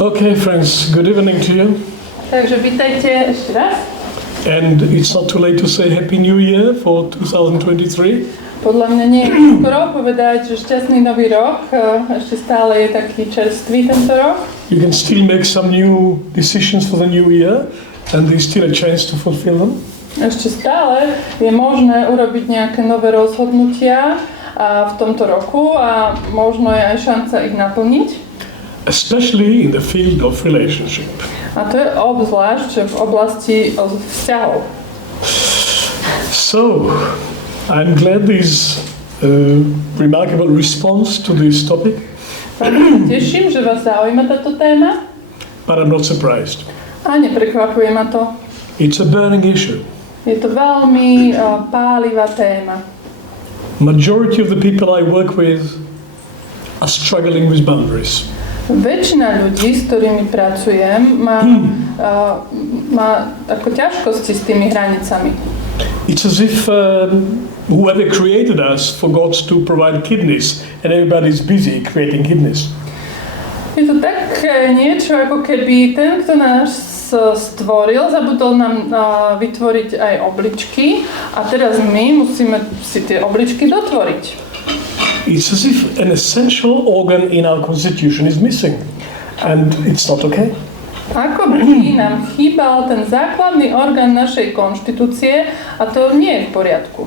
Okay, friends, good evening to you. Takže vítajte ešte raz. And it's not too late to say Happy New Year for 2023. Podľa mňa nie je skoro povedať, že šťastný nový rok. Ešte stále je taký čerstvý tento rok. You can still make some new decisions for the new year and there's still a chance to fulfill them. Ešte stále je možné urobiť nejaké nové rozhodnutia v tomto roku a možno je aj šanca ich naplniť. Especially in the field of relationship. A to je obzvlášť v oblasti vzťahov. So, I'm glad this remarkable response to this topic. Teším, že vás zaujíma táto téma. But I'm not surprised. A neprekvapuje ma to. It's a burning issue. Je to veľmi pálivá téma. Majority of the people I work with are struggling with boundaries. Väčšina ľudí, s ktorými pracujem, má ako ťažkosti s tými hranicami. It's as if whoever created us forgot to provide kidneys and everybody's busy creating kidneys. Je to také niečo, ako keby ten, kto nás stvoril, zabudol nám vytvoriť aj obličky a teraz my musíme si tie obličky dotvoriť. It's as if an essential organ in our constitution is missing, and it's not okay. Ako by nám chýbal ten základný orgán našej konštitúcie a to nie je v poriadku.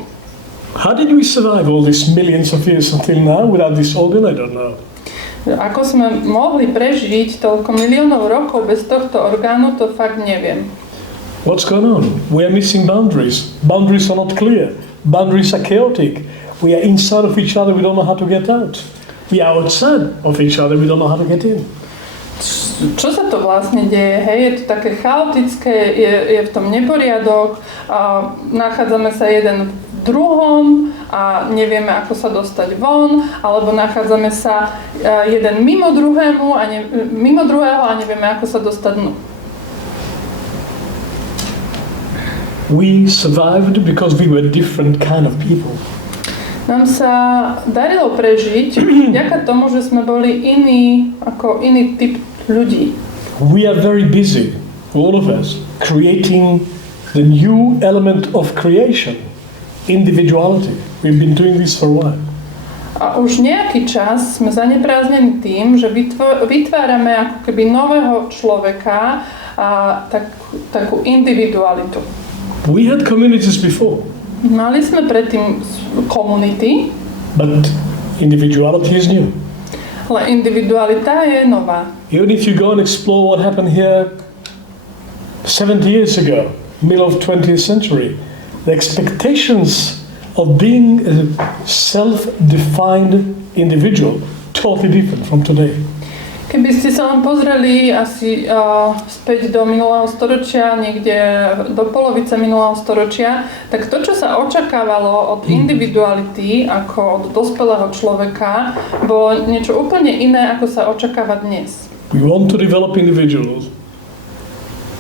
How did we survive all these millions of years until now without this organ? I don't know. Ako sme mohli prežiť toľko miliónov rokov bez tohto orgánu, to fakt neviem. What's going on? We are missing boundaries. Boundaries are not clear. Boundaries are chaotic. We are inside of each other, we don't know how to get out. We are outside of each other, we don't know how to get in. Čo sa to vlastne deje? Hej, je to také chaotické, je v tom neporiadok, nachádzame sa jeden v druhom a nevieme, ako sa dostať von, alebo nachádzame sa jeden mimo druhého a nevieme, ako sa dostať dnu. We survived because we were different kind of people. Nám sa darilo prežiť vďaka tomu, že sme boli iný typ ľudí. We are very busy, all of us, creating the new element of creation, individuality. We've been doing this for a while. A už nejaký čas sme zaneprázdnení tým, že vytvárame ako keby nového človeka a takú individualitu. We had communities before. Mali sme predtým komunity, but individuality is new. Ale individualita je nová. Even if you go and explore what happened here 70 years ago, middle of 20th century, the expectations of being a self-defined individual totally different from today. Keby ste sa len pozreli asi späť do minulého storočia, niekde do polovice minulého storočia, tak to, čo sa očakávalo od individuality ako od dospelého človeka, bolo niečo úplne iné, ako sa očakáva dnes. We want to develop individuals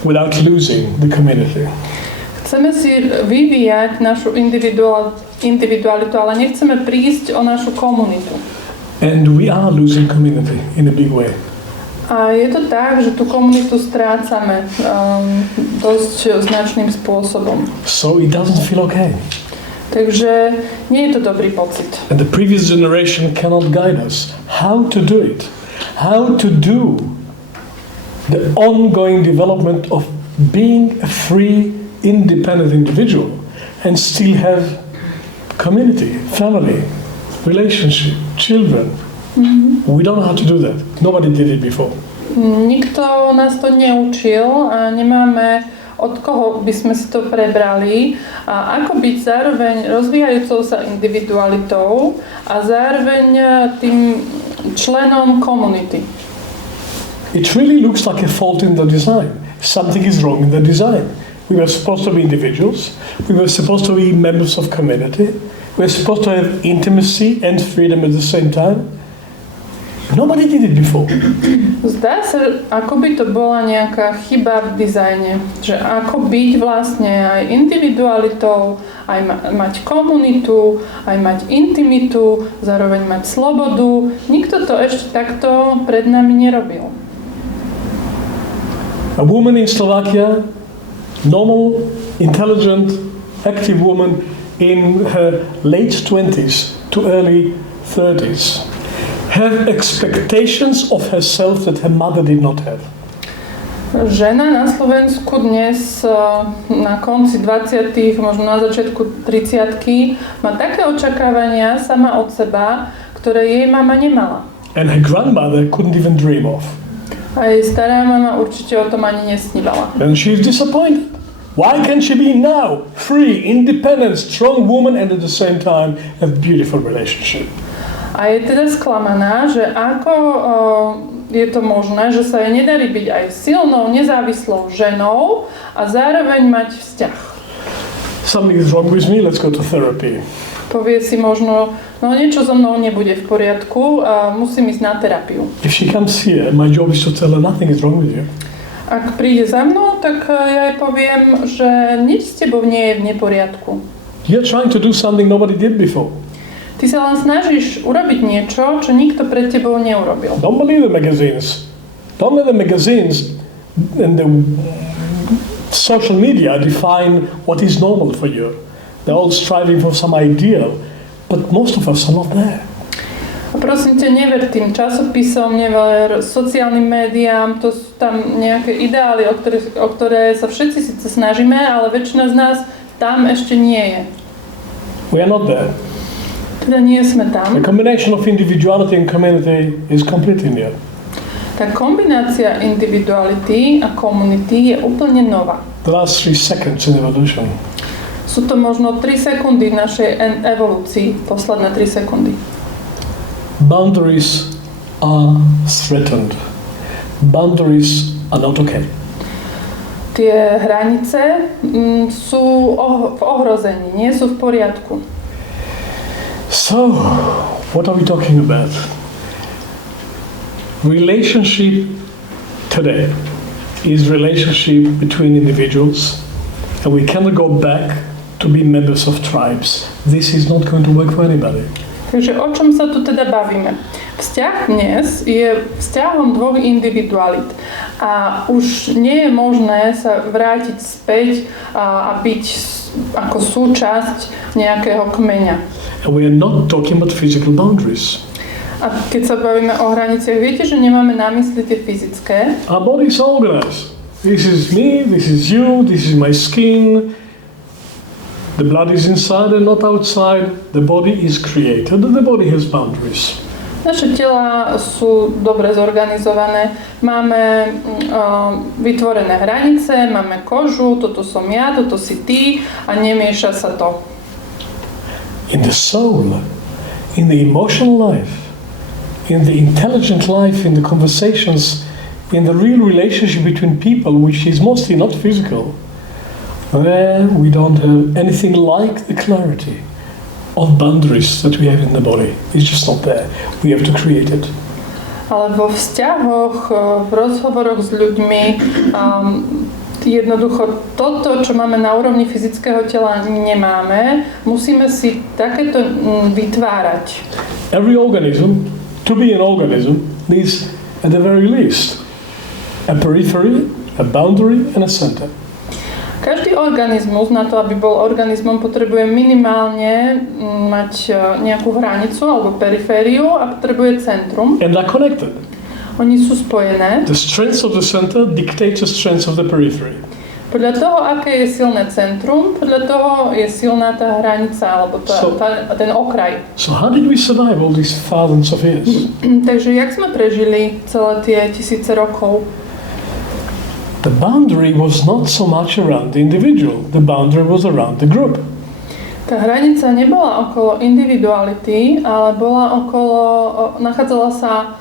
without losing the community. Chceme si vyvíjať našu individualitu, ale nechceme prísť o našu komunitu. And we are losing community in a big way. A je to tak, že tú komunitu strácame dosť značným spôsobom. So it doesn't feel okay. Takže nie je to dobrý pocit. And the previous generation cannot guide us how to do it. How to do the ongoing development of being a free, independent individual and still have community, family, relationship, children. Mm-hmm. We don't know how to do that. Nobody did it before. Nikto nás to neučil a nemáme od koho by sme si to prebrali a ako byť zároveň rozvíjajúcou sa individualitou a zároveň tým členom komunity. It really looks like a fault in the design. Something is wrong in the design. We were supposed to be individuals. We were supposed to be members of community. We're supposed to have intimacy and freedom at the same time. Nobody did it before. Zdá sa, ako by to bola nejaká chyba v dizajne. Že ako byť vlastne aj individualitou, aj mať komunitu, aj mať intimitu, zároveň mať slobodu. Nikto to ešte takto pred nami nerobil. A woman in Slovakia, normal, intelligent, active woman in her late 20s to early 30s, have expectations of herself that her mother did not have. Žena na Slovensku dnes na konci 20., možno na začiatku 30-ky má také očakávania sama od seba, ktoré jej mama nemala. And her grandmother couldn't even dream of. A jej stará mama určite o tom ani nesnívala. And she's disappointed. Why can't she be now free, independent, strong woman and at the same time have beautiful relationship? A je teda sklamaná, že ako je to možné, že sa jej nedarí byť aj silnou, nezávislou ženou a zároveň mať vzťah. Something is wrong with me, let's go to therapy. Povie si možno, no niečo so mnou nebude v poriadku a musím ísť na terapiu. If she comes here, my job is to tell her nothing is wrong with you. Ak príde za mnou, tak ja jej poviem, že nič s tebou nie je v neporiadku. You're trying to do something nobody did before. Ty sa len snažíš urobiť niečo, čo nikto pred tebou neurobil. Don't believe the magazines. Don't let the magazines and the social media define what is normal for you. They're all striving for some ideal, but most of us are not there. A prosím ťa, never tým časopisom, never sociálnym médiám, to sú tam nejaké ideály, o ktoré sa všetci síce snažíme, ale väčšina z nás tam ešte nie je. We are not there. Teda nie sme tam. The combination of individuality and community is completely new. Tá kombinácia individuality a community je úplne nová. The last 3 seconds in evolution. Sú to možno 3 sekundy v našej evolúcii, posledné 3 sekundy. Boundaries are threatened. Boundaries are not okay. Tie hranice sú v ohrození, nie sú v poriadku. So, what are we talking about? Relationship today is relationship between individuals, and we cannot go back to be members of tribes. This is not going to work for anybody. Takže o čom sa tu teda bavíme? Vzťah dnes je vzťahom dvoch individualit a už nie je možné sa vrátiť späť a byť ako súčasť nejakého kmeňa. And we are not talking about physical boundaries. A keď sa bavíme o hraniciach, viete, že nemáme na mysli tie fyzické? Our body is organized. This is me, this is you, this is my skin. The blood is inside and not outside. The body is created and the body has boundaries. Naše tela sú dobre zorganizované, máme vytvorené hranice, máme kožu, toto som ja, toto si ty a nemieša sa to. In the soul, in the emotional life, in the intelligent life, in the conversations, in the real relationship between people, which is mostly not physical, there we don't have anything like the clarity of boundaries that we have in the body. It's just not there. We have to create it. Ale vo vzťahoch, v rozhovoroch s ľuďmi, jednoducho toto, čo máme na úrovni fyzického tela, nemáme. Musíme si takéto vytvárať. Every organism, to be an organism, needs at the very least a periphery, a boundary and a center. Každý organizmus, na to, aby bol organizmom, potrebuje minimálne mať nejakú hranicu alebo perifériu a potrebuje centrum. And they're connected. Oni sú spojené. The strength of the center dictates the strength of the periphery. Podľa toho, aké je silné centrum, podľa toho je silná tá hranica alebo ten okraj. So how did we survive all these thousands of years? Takže jak sme prežili celé tie tisíce rokov? The boundary was not so much around the individual. The boundary was around the group. Tá hranica nebola okolo individuality, ale bola nachádzala sa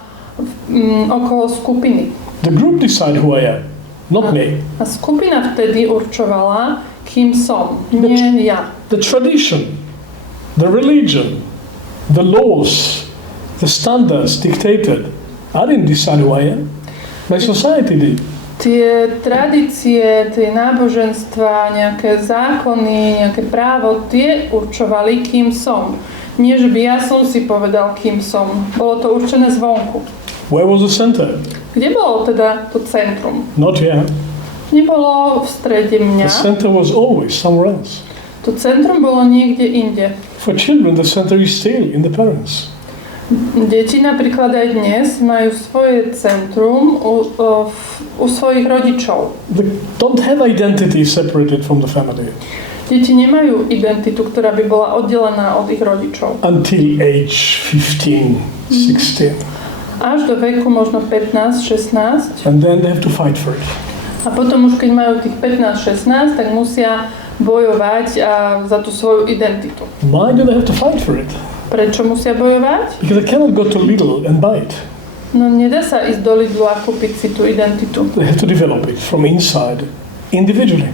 okolo skupiny. The group decide who I am, not me. A skupina vtedy určovala, kým som, nie ja. The tradition, the religion, the laws, the standards dictated. I didn't decide who I am. My society did. Tie tradície, tie náboženstva, nejaké zákony, nejaké právo, tie určovali, kým som. Nie, že by ja som si povedal, kým som. Bolo to určené zvonku. Where was the center? Kde bolo teda to centrum? Not yet. Nebolo v strede mňa. The center was always somewhere else. To centrum bolo niekde inde. For children, the center is still in the parents. Deti napríklad aj dnes majú svoje centrum u svojich rodičov. They don't have identity separated from the family. Deti nemajú identitu, ktorá by bola oddelená od ich rodičov. Until age 15, 16. Až do veku možno 15, 16. And then they have to fight for it. A potom už keď majú tých 15, 16, tak musia bojovať za tú svoju identitu. Why do they have to fight for it? Prečo musia bojovať? Because they cannot go to Lidl and buy it. No nedá sa ísť do Lidlu a kúpiť si tú identitu. They have to develop it from inside, individually.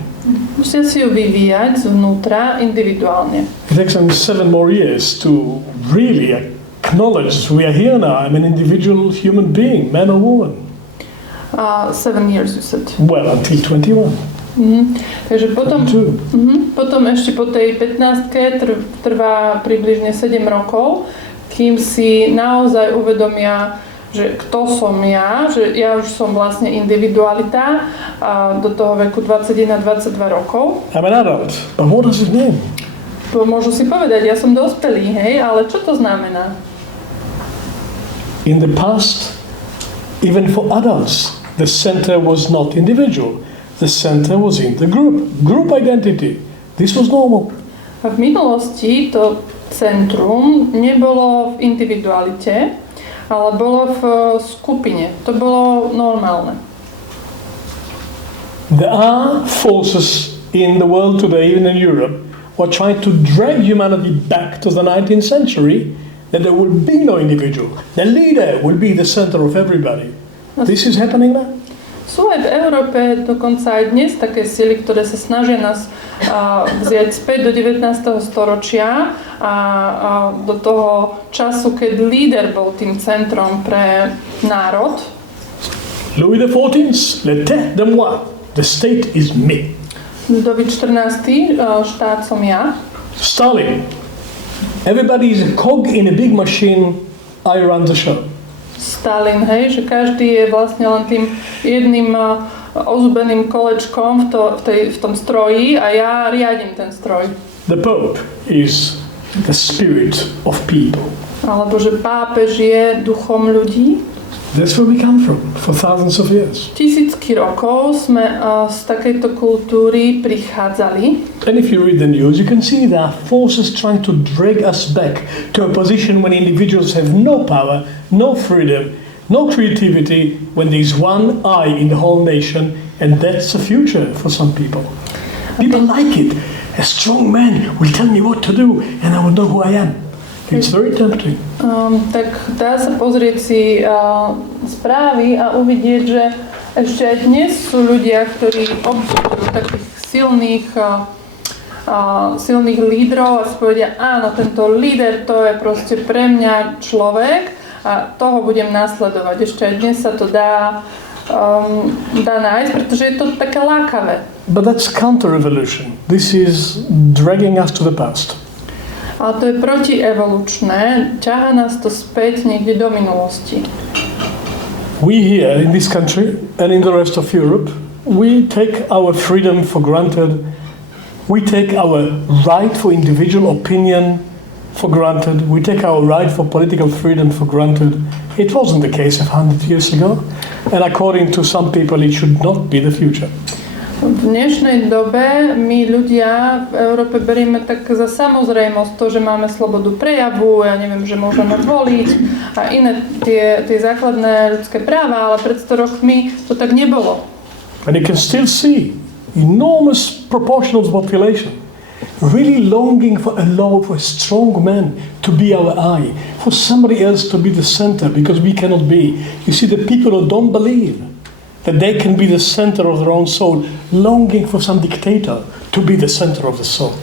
Musia si ju vyvíjať zvnútra individuálne. It takes them 7 more years to really acknowledge we are here now. I'm an individual human being, man or woman. 7 years, you said. Well, until 21. Takže potom ešte po tej 15-ke trvá približne 7 rokov, kým si naozaj uvedomia, že kto som ja, že ja už som vlastne individualita do toho veku 21-22 rokov. I'm an adult, but what does it mean? Môžu si povedať, ja som dospelý, hej, ale čo to znamená? In the past, even for adults, the center was not individual. The center was in the group identity. This was normal. A v minulosti to centrum nebolo v individualite, ale bolo v skupine. To bolo normálne. There are forces in the world today, even in Europe, who are trying to drag humanity back to the 19th century, that there will be no individual. The leader will be the center of everybody. This is happening now. Sú aj v Európe, dokonca aj dnes také sily, ktoré sa snažia nás vziať späť do 19. storočia a do toho času, keď líder bol tým centrom pre národ. Louis XIV, la tête de moi, the state is me. Ľudovít 14. Štát som ja. Stalin, everybody is a cog in a big machine, I run the show. Stalin, hej, že každý je vlastne len tým jedným ozubeným kolečkom v tom stroji a ja riadím ten stroj. The Pope is the spirit of people. Alebo že pápež je duchom ľudí. That's where we come from for thousands of years. Tisícky rokov sme z takejto kultúry prichádzali. And if you read the news, you can see there are forces trying to drag us back to a position when individuals have no power, no freedom, no creativity, when there's one I in the whole nation, and that's the future for some people. People like it. A strong man will tell me what to do, and I will know who I am. It's very tempting. Tak dá sa pozrieť si správy a uvidieť, že ešte aj dnes sú ľudia, ktorí obdivujú takých silných lídrov a si povedia, áno, tento líder, to je proste pre mňa človek a toho budem nasledovať. Ešte aj dnes sa to dá nájsť, pretože je to také lákavé. But that's counter-evolution. This is dragging us to the past. Ale to je protievolučné, ťahá nás to späť niekde do minulosti. We here in this country and in the rest of Europe, we take our freedom for granted. We take our right for individual opinion for granted. We take our right for political freedom for granted. It wasn't the case 100 years ago, and according to some people, it should not be the future. V dnešnej dobe my ľudia v Európe berieme tak za samozrejmosť to, že máme slobodu prejavu, ja neviem, že môžeme voliť a iné tie základné ľudské práva, ale pred 100 rokmi to tak nebolo. And you can still see enormous proportion of the population really longing for a strong man to be our eye, for somebody else to be the center, because we cannot be. You see, the people who don't believe that they can be the center of their own soul, longing for some dictator to be the center of the soul.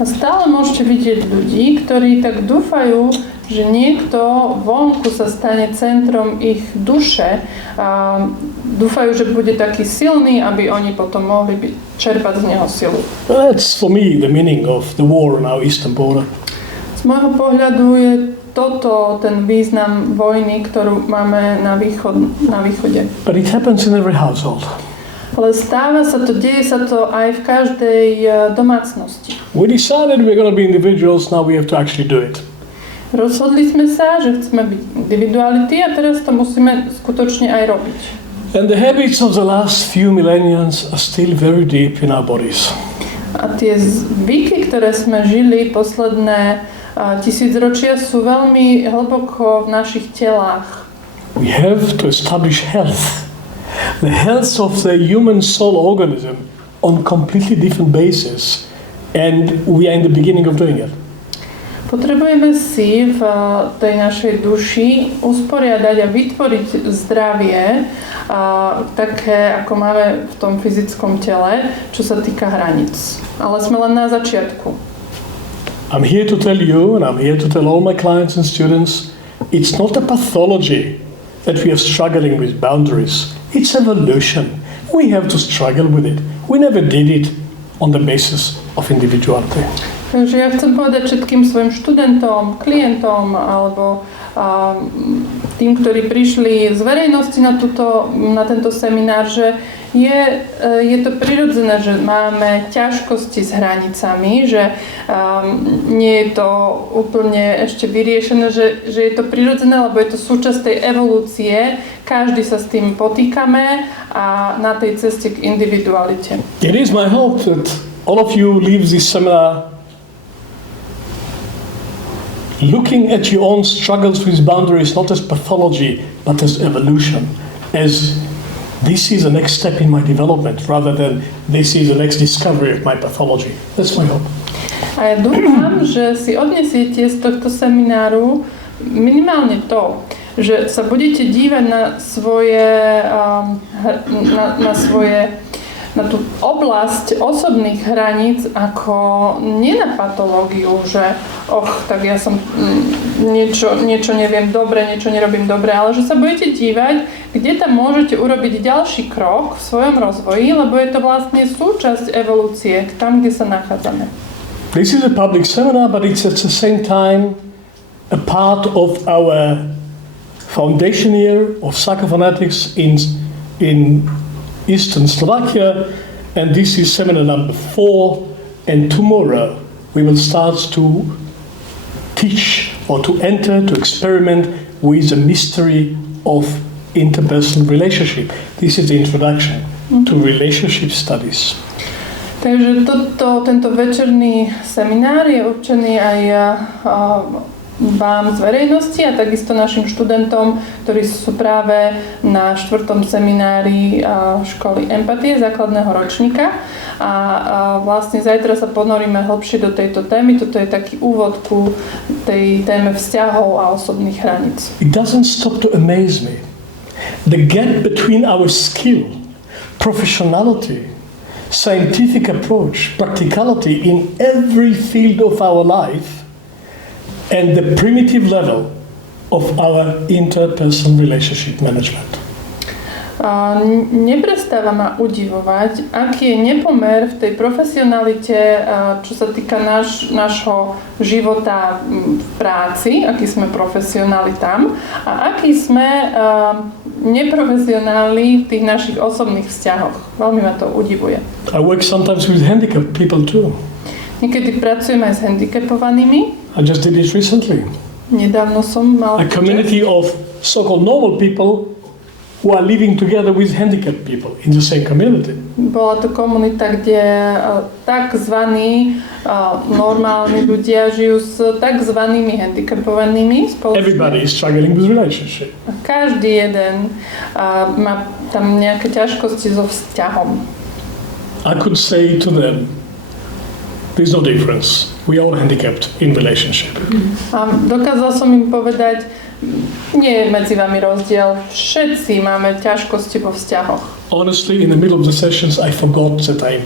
A stále môžete vidieť ľudí, ktorí tak dúfajú, že niekto vonku sa stane centrom ich duše a dúfajú, že bude taký silný, aby oni potom mohli čerpať z neho silu. That's for me the meaning of the war on our eastern border. Z môjho pohľadu je toto ten význam vojny, ktorú máme na východe. But it happens in every household. Ale deje sa to aj v každej domácnosti. We decided we're going to be individuals, now we have to actually do it. Rozhodli sme sa, že chceme byť individuality a teraz to musíme skutočne aj robiť. And the habits of the last few millennia are still very deep in our bodies. A tie zvyky, ktoré sme žili posledné tisícročia, sú veľmi hlboko v našich telách. We have to establish health. The health of the human soul organism on completely different basis, and we are in the beginning of doing it. Potrebujeme si v tej našej duši usporiadať a vytvoriť zdravie, také ako máme v tom fyzickom tele, čo sa týka hraníc. Ale sme len na začiatku. I'm here to tell you, and I'm here to tell all my clients and students, it's not a pathology that we are struggling with boundaries. It's evolution. We have to struggle with it. We never did it on the basis of individuality. Takže ja chcem povedať všetkým svojim študentom, klientom alebo tým, ktorí prišli z verejnosti na tento seminár, že je to prirodzené, že máme ťažkosti s hranicami, že nie je to úplne ešte vyriešené, že je to prirodzené, lebo je to súčasť tej evolúcie. Každý sa s tým potýkame a na tej ceste k individualite. It is my hope that all of you leave this seminar looking at your own struggles with boundaries not as pathology but as evolution, as this is the next step in my development rather than this is the next discovery of my pathology. That's my hope. A ja dúfam, že si odnesiete z tohto semináru minimálne to, že sa budete dívať na tú oblasť osobných hraníc ako nie na patológiu, že tak ja som niečo neviem dobre, niečo nerobím dobre, ale že sa budete dívať, kde tam môžete urobiť ďalší krok v svojom rozvoji, lebo je to vlastne súčasť evolúcie, tam, kde sa nachádzame. This is a public seminar, but it's at the same time a part of our foundation year of Psychophonetics in Eastern Slovakia, and this is seminar number 4, and tomorrow we will start to teach or to enter, to experiment with the mystery of interpersonal relationship. This is the introduction to relationship studies. Takže tento večerný seminár je určený aj vám z verejnosti a takisto našim študentom, ktorí sú práve na 4. seminári školy empatie základného ročníka. A vlastne zajtra sa ponoríme hlbšie do tejto témy. Toto je taký úvod ku tej téme vzťahov a osobných hraníc. It doesn't stop to amaze me. The gap between our skill, professionality, scientific approach, practicality in every field of our life and the primitive level of our interpersonal relationship management. Neprestáva ma udivovať, aký je nepomer v tej profesionalite, čo sa týka nášho života v práci, aký sme profesionáli tam a aký sme neprofesionáli v tých našich osobných vzťahoch. Veľmi ma to udivuje. I work sometimes with handicapped people too. Niekedy pracujem aj s handicapovanými. I just did it recently. Nedávno som mal a community of so-called normal people who are living together with handicapped people in the same community. Bola to komunita, kde takzvaní normálni ľudia žijú s takzvanými handicapovanými spoločne. Everybody is struggling with relationship. Každý jeden má tam nejaké ťažkosti so vzťahom. I could say to them, there's no difference. We are all handicapped in relationship. A dokázal som im povedať, nie je medzi vami rozdiel. Všetci máme ťažkosti vo vzťahoch. Honestly, in the middle of the sessions, I forgot that I'm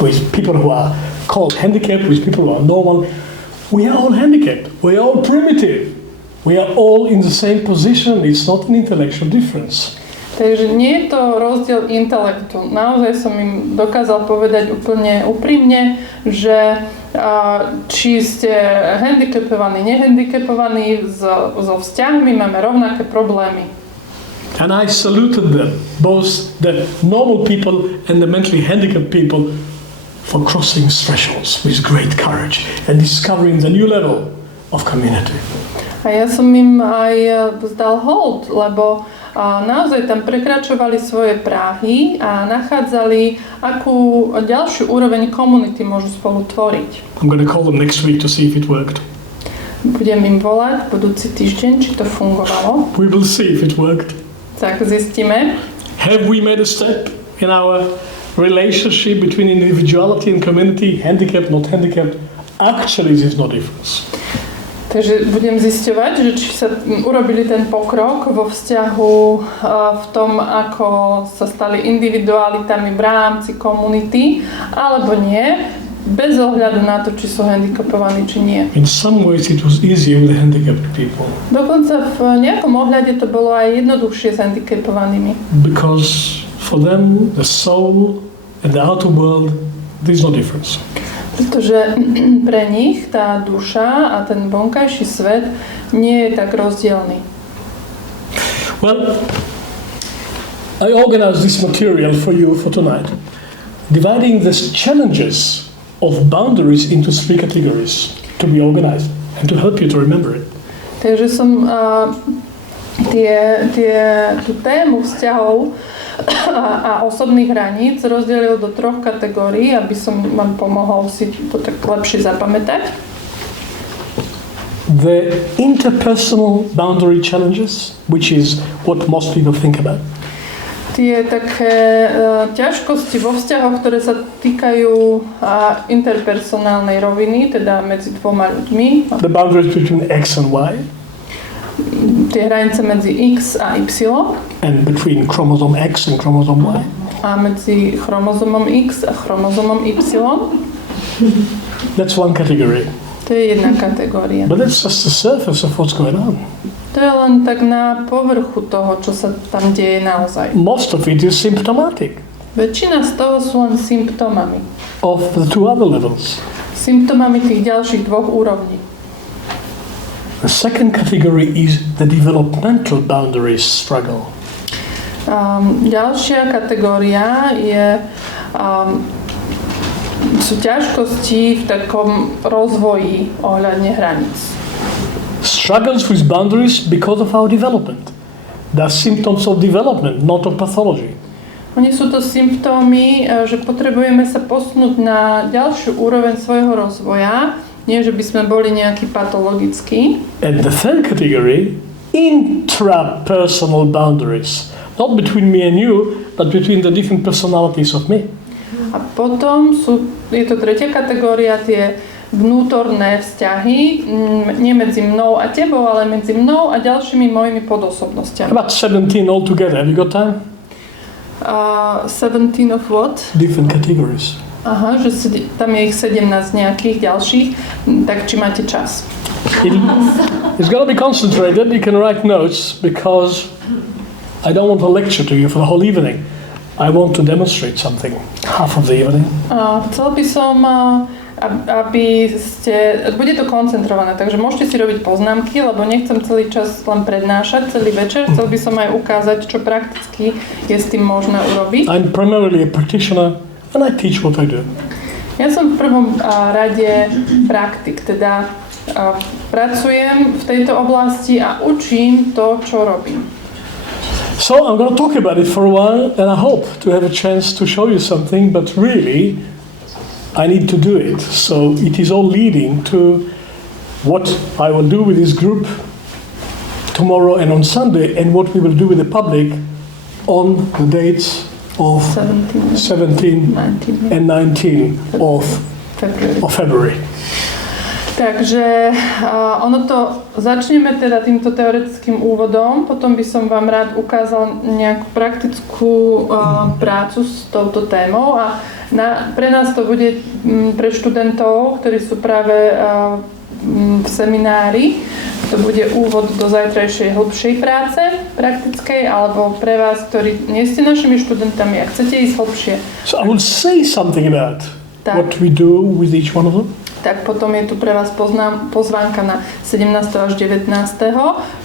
with people who are called handicapped, with people who are normal. We are all handicapped. We are all primitive. We are all in the same position. It's not an intellectual difference. Takže nie je to rozdiel intelektu. Naozaj som im dokázal povedať úplne úprimne, že či ste handicapovaní, nehandicapovaní, so vzťahmi máme rovnaké problémy. And I saluted them, both the normal people and the mentally handicapped people, for crossing thresholds with great courage and discovering the new level of community. A ja som im aj vzdal hold, lebo naozaj tam prekračovali svoje práhy a nachádzali, akú ďalšiu úroveň komunity môžu spolu tvoriť. I'm going to call them next week to see if it worked. Budem im volať budúci týždeň, či to fungovalo. We will see if it worked. Tak zistíme. Have we made a step in our relationship between individuality and community, handicapped, not handicapped? Actually, there's no difference. Takže budem zisťovať, že či sa urobili ten pokrok vo vzťahu v tom, ako sa stali individualitami v rámci komunity, alebo nie, bez ohľadu na to, či sú handicapovaní, či nie. In some ways it was easier with the handicapped people. Dokonca v nejakom ohľade to bolo aj jednoduchšie s handicapovanými. Because for them, the soul and the outer world, there's no difference. Pretože pre nich tá duša a ten vonkajší svet nie je tak rozdielny. Well, I organized this material for you for tonight, dividing the challenges of boundaries into 3 categories to be organized and to help you to remember it. Takže som tú tému vzťahov a osobných hraníc rozdelil do 3 kategórií, aby som vám pomohol si to tak lepšie zapamätať. The interpersonal boundary challenges, which is what most people think about. Tie také ťažkosti vo vzťahoch, ktoré sa týkajú interpersonálnej roviny, teda medzi 2 ľuďmi. The boundaries between X and Y. Tie hranice medzi X a Y. And between chromosome X and chromosome Y. A medzi chromozomom X a chromozomom Y. That's one category. To je jedna kategória. But that's just the surface of what's going on. To je len tak na povrchu toho, čo sa tam deje naozaj. Most of it is symptomatic. Väčšina z toho sú len symptómami. Of the 2 other levels. Symptómami tých ďalších 2 úrovní. The second category is the developmental boundaries struggle. Ďalšia kategória sú ťažkosti v takom rozvoji ohľadne hraníc. Struggles with boundaries because of our development. They are symptoms of development, not of pathology. Oni sú to symptómy, že potrebujeme sa posunúť na ďalšiu úroveň svojho rozvoja, nie že by sme boli nejaký patologickí. And the third category, intrapersonal boundaries. Not between me and you, but between the different personalities of me. A potom je to tretia kategória, tie vnútorné vzťahy, nie medzi mnou a tebou, ale medzi mnou a ďalšími mojimi podosobnostiami. About 17 altogether. Have you got time? 17 of what? Different categories. Aha, že tam je ich 17 nejakých ďalších, tak či máte čas? It's got to be concentrated. You can write notes because I don't want to lecture to you for the whole evening. I want to demonstrate something, half of the evening. Chcel by som, aby ste, bude to koncentrované, takže môžete si robiť poznámky, lebo nechcem celý čas len prednášať, celý večer. Chcel by som aj ukázať, čo prakticky je s tým možné urobiť. I'm primarily a practitioner and I teach what I do. Ja som v prvom rade praktik, teda pracujem v tejto oblasti a učím to, čo robím. So I'm going to talk about it for a while and I hope to have a chance to show you something, but really I need to do it. So it is all leading to what I will do with this group tomorrow and on Sunday and what we will do with the public on the dates of 17 and 19 of February. Takže ono to, začneme teda týmto teoretickým úvodom, potom by som vám rád ukázal nejakú praktickú prácu s touto témou a pre nás to bude pre študentov, ktorí sú práve v seminári, v to bude úvod do zajtrajšej hlbšej práce, praktickej, alebo pre vás, ktorí nie ste našimi študentami a chcete ísť hlbšie. So I will say something about what we do with each one of them. Tak potom je tu pre vás pozvánka na 17. až 19.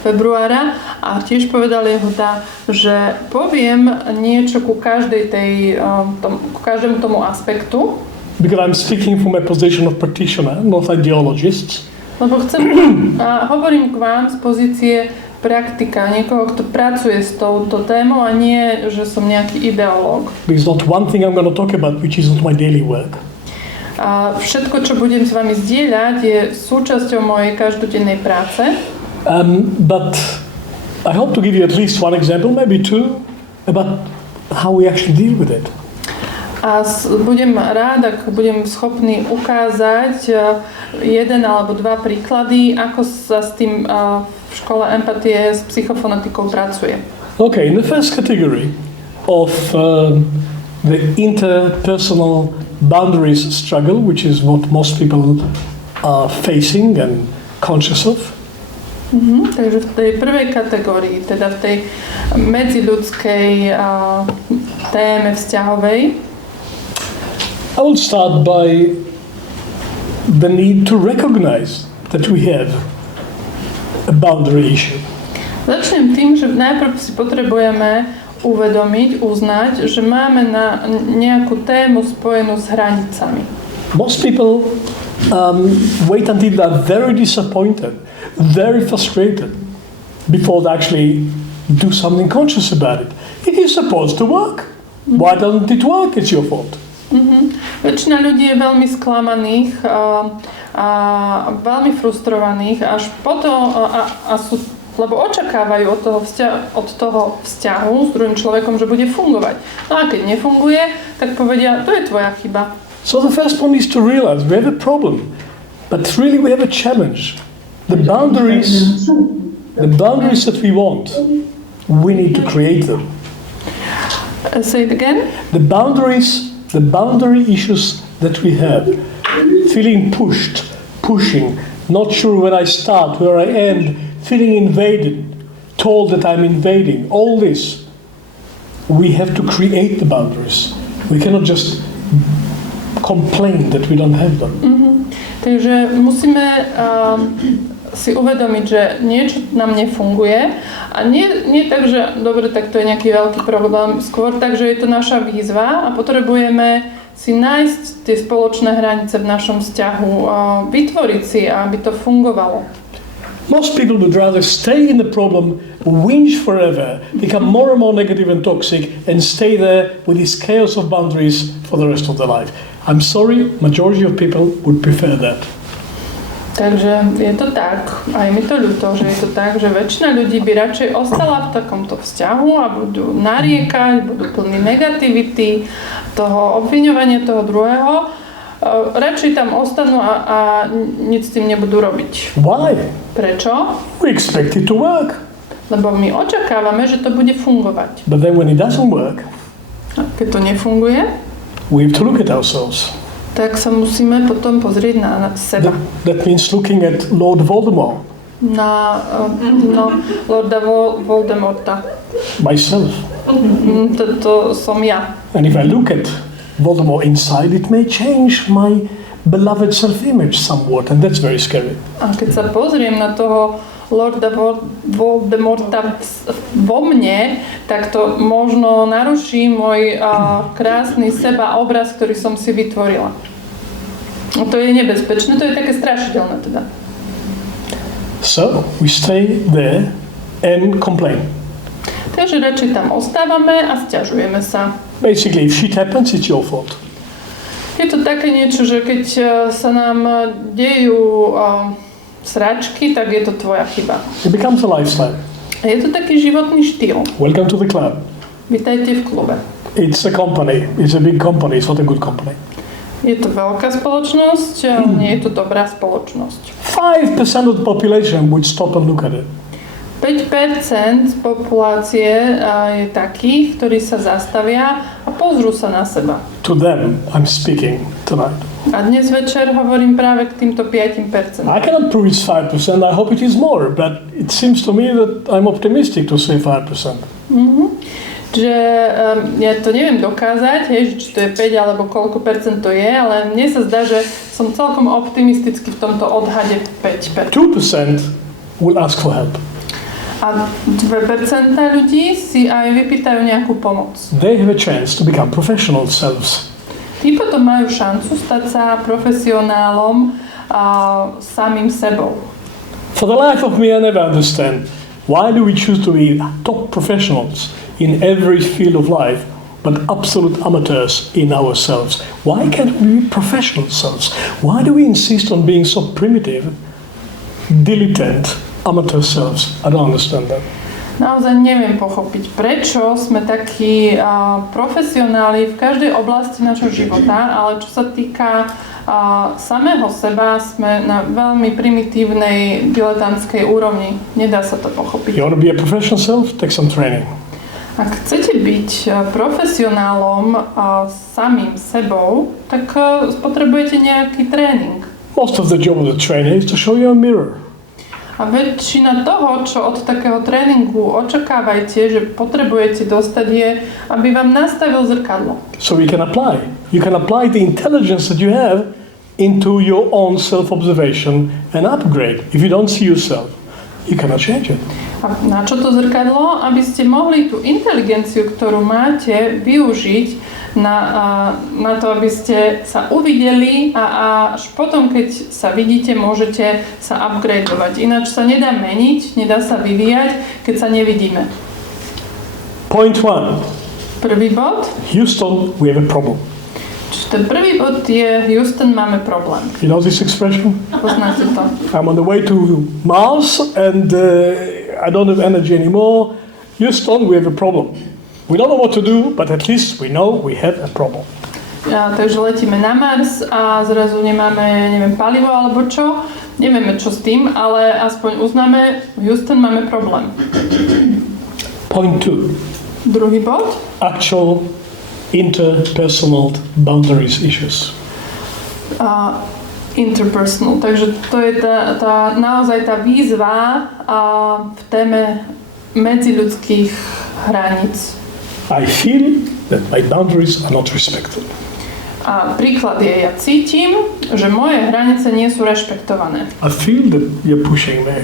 februára a tiež povedal Yehuda, že poviem niečo ku každému tomu aspektu. Because I'm speaking from a position of practitioner, not ideologist. Lebo hovorím k vám z pozície praktika, niekoho, kto pracuje s touto témou a nie, že som nejaký ideológ. There's not one thing I'm going to talk about which isn't my daily work. A všetko, čo budem s vami zdieľať, je súčasťou mojej každodennej práce. But I hope to give you at least one example, maybe two, about how we actually deal with it. A budem rád, ak budem schopný ukázať jeden alebo dva príklady, ako sa s tým v škole empatie s psychofonetikou pracuje. Okay, in the first category of the interpersonal boundaries struggle, which is what most people are facing and conscious of. Takže v tej prvej kategórii, teda v tej medziľudskej téme vzťahovej, I will start by the need to recognize that we have a boundary issue. Začnem tým, že najprv si potrebujeme uvedomiť, uznať, že máme na nejakú tému spojenú s hranicami. Most people wait until they are very disappointed, very frustrated, before they actually do something conscious about it. It is supposed to work. Why doesn't it work? It's your fault. Väčšina ľudí je veľmi sklamaných a veľmi frustrovaných až potom lebo očakávajú od toho vzťahu s druhým človekom, že bude fungovať. No a keď nefunguje, tak povedia, to je tvoja chyba. So the first one is to realize we have a problem, but really we have a challenge. The boundaries that we want, we need to create them. Say it again. The boundary issues that we have, feeling pushed, pushing, not sure where I start, where I end, feeling invaded, told that I'm invading, all this, we have to create the boundaries. We cannot just complain that we don't have them. Takže musíme si uvedomiť, že niečo nám nefunguje a nie tak, že dobre, tak to je nejaký veľký problém, skôr tak, že je to naša výzva a potrebujeme si nájsť tie spoločné hranice v našom vzťahu, vytvoriť si, aby to fungovalo. Most people would rather stay in the problem, whinge forever, become more and more negative and toxic, and stay there with this chaos of boundaries for the rest of their life. I'm sorry, majority of people would prefer that. Takže je to tak, aj mi to ľúto, že je to tak, že väčšina ľudí by radšej ostala v takomto vzťahu a budú nariekať, budú plní negativity, toho obviňovania toho druhého. Radšej tam ostanú a nič s tým nebudú robiť. Why? Prečo? We expect it to work. Lebo my očakávame, že to bude fungovať. But then when it doesn't work, a keď to nefunguje, we have to look at ourselves. Tak sa musíme potom pozrieť na seba. That means looking at Lord Voldemort. Na Lorda Voldemorta. Myself. To som ja. And if I look at Voldemort inside, it may change my beloved self-image somewhat, and that's very scary. A keď sa pozriem na toho Lorda Voldemorta vo mne, tak to možno naruší môj krásny sebaobraz, ktorý som si vytvorila. A to je nebezpečné, to je také strašidelné teda. So, we stay there and complain. Takže radšej tam ostávame a sťažujeme sa. Basically, if shit happens, it's your fault. Je to také niečo, že keď sa nám dejú sračky, tak je to tvoja chyba. It becomes a lifestyle. Je to taký životný štýl. Welcome to the club. Vítajte v klube. It's a company. It's a big company. It's not a good company. Je to veľká spoločnosť, ale nie je to dobrá spoločnosť. 5% of the population would stop and look at it. 5% populácie je takých, ktorí sa zastavia a pozrú sa na seba. To them, I'm speaking tonight. A dnes večer hovorím práve k týmto 5%. I cannot prove it's 5%, I hope it is more, but it seems to me that I'm optimistic to say 5%. Že ja to neviem dokázať, či to je 5 alebo koľko percent to je, ale mne sa zdá, že som celkom optimisticky v tomto odhade 5%. 2% will ask for help. A 2% ľudí si aj vypýtajú nejakú pomoc. They have a chance to become professional selves. Tí potom majú šancu stať sa profesionálom samým sebou. For the life of me, I never understand why do we choose to be top professionals in every field of life, but absolute amateurs in ourselves. Why can't we be professional selves? Why do we insist on being so primitive, dilettante, amateur selves? I don't understand that. Naozaj neviem pochopiť, prečo sme takí profesionáli v každej oblasti našho života, ale čo sa týka samého seba, sme na veľmi primitívnej, diletantskej úrovni. Nedá sa to pochopiť. You want to be a professional self? Take some training. Ak chcete byť profesionálom samým sebou, tak potrebujete nejaký tréning. Most of the job of the trainer is to show you a mirror. A väčšina toho, čo od takého tréningu očakávajte, že potrebujete dostať, je, aby vám nastavil zrkadlo. So you can apply. You can apply the intelligence that you have into your own self-observation and upgrade. If you don't see yourself, you cannot change it. A na čo to zrkadlo? Aby ste mohli tú inteligenciu, ktorú máte, využiť na to, aby ste sa uvideli a až potom, keď sa vidíte, môžete sa upgradeovať. Ináč sa nedá meniť, nedá sa vyvíjať, keď sa nevidíme. Point 1. Prvý bod. Houston, we have a problem. Čiže ten prvý bod je Houston, máme problém. You know this expression? Poznáte to. I'm on the way to Mars and I don't have energy anymore. Houston, we have a problem. We don't know what to do, but at least we know we have a problem. Takže letíme na Mars a zrazu nemáme, neviem, palivo alebo čo. Nevieme, čo s tým, ale aspoň uznáme, Houston, máme problém. Point 2. Druhý bod. Actual interpersonal boundaries issues. Interpersonal. Takže to je naozaj tá výzva v téme medziľudských hraníc. I feel that my boundaries are not respected. A príklad je, ja cítim, že moje hranice nie sú rešpektované. I feel that you're pushing me.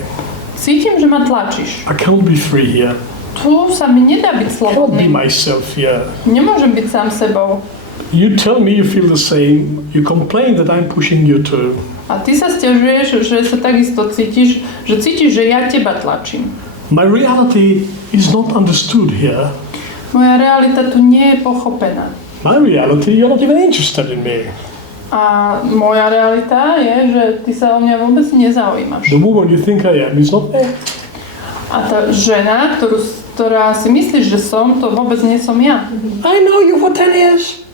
Cítim, že ma tlačíš. I can't be free here. Tu sa mi nedá byť I can't be slobodný. myself here. Nemôžem byť sám sebou. You tell me you feel the same. You complain that I'm pushing you too. A ty sa sťažuješ, že sa takisto cítiš, že ja teba tlačím. My reality is not understood here. Moja realita tu nie je pochopená. My reality, you're not even interested in me. A moja realita je, že ty sa o mňa vôbec nezaujímaš. The woman you think I am is not me. A tá žena, ktorá si myslíš, že som, to vôbec nie som ja. I know you for 10 years.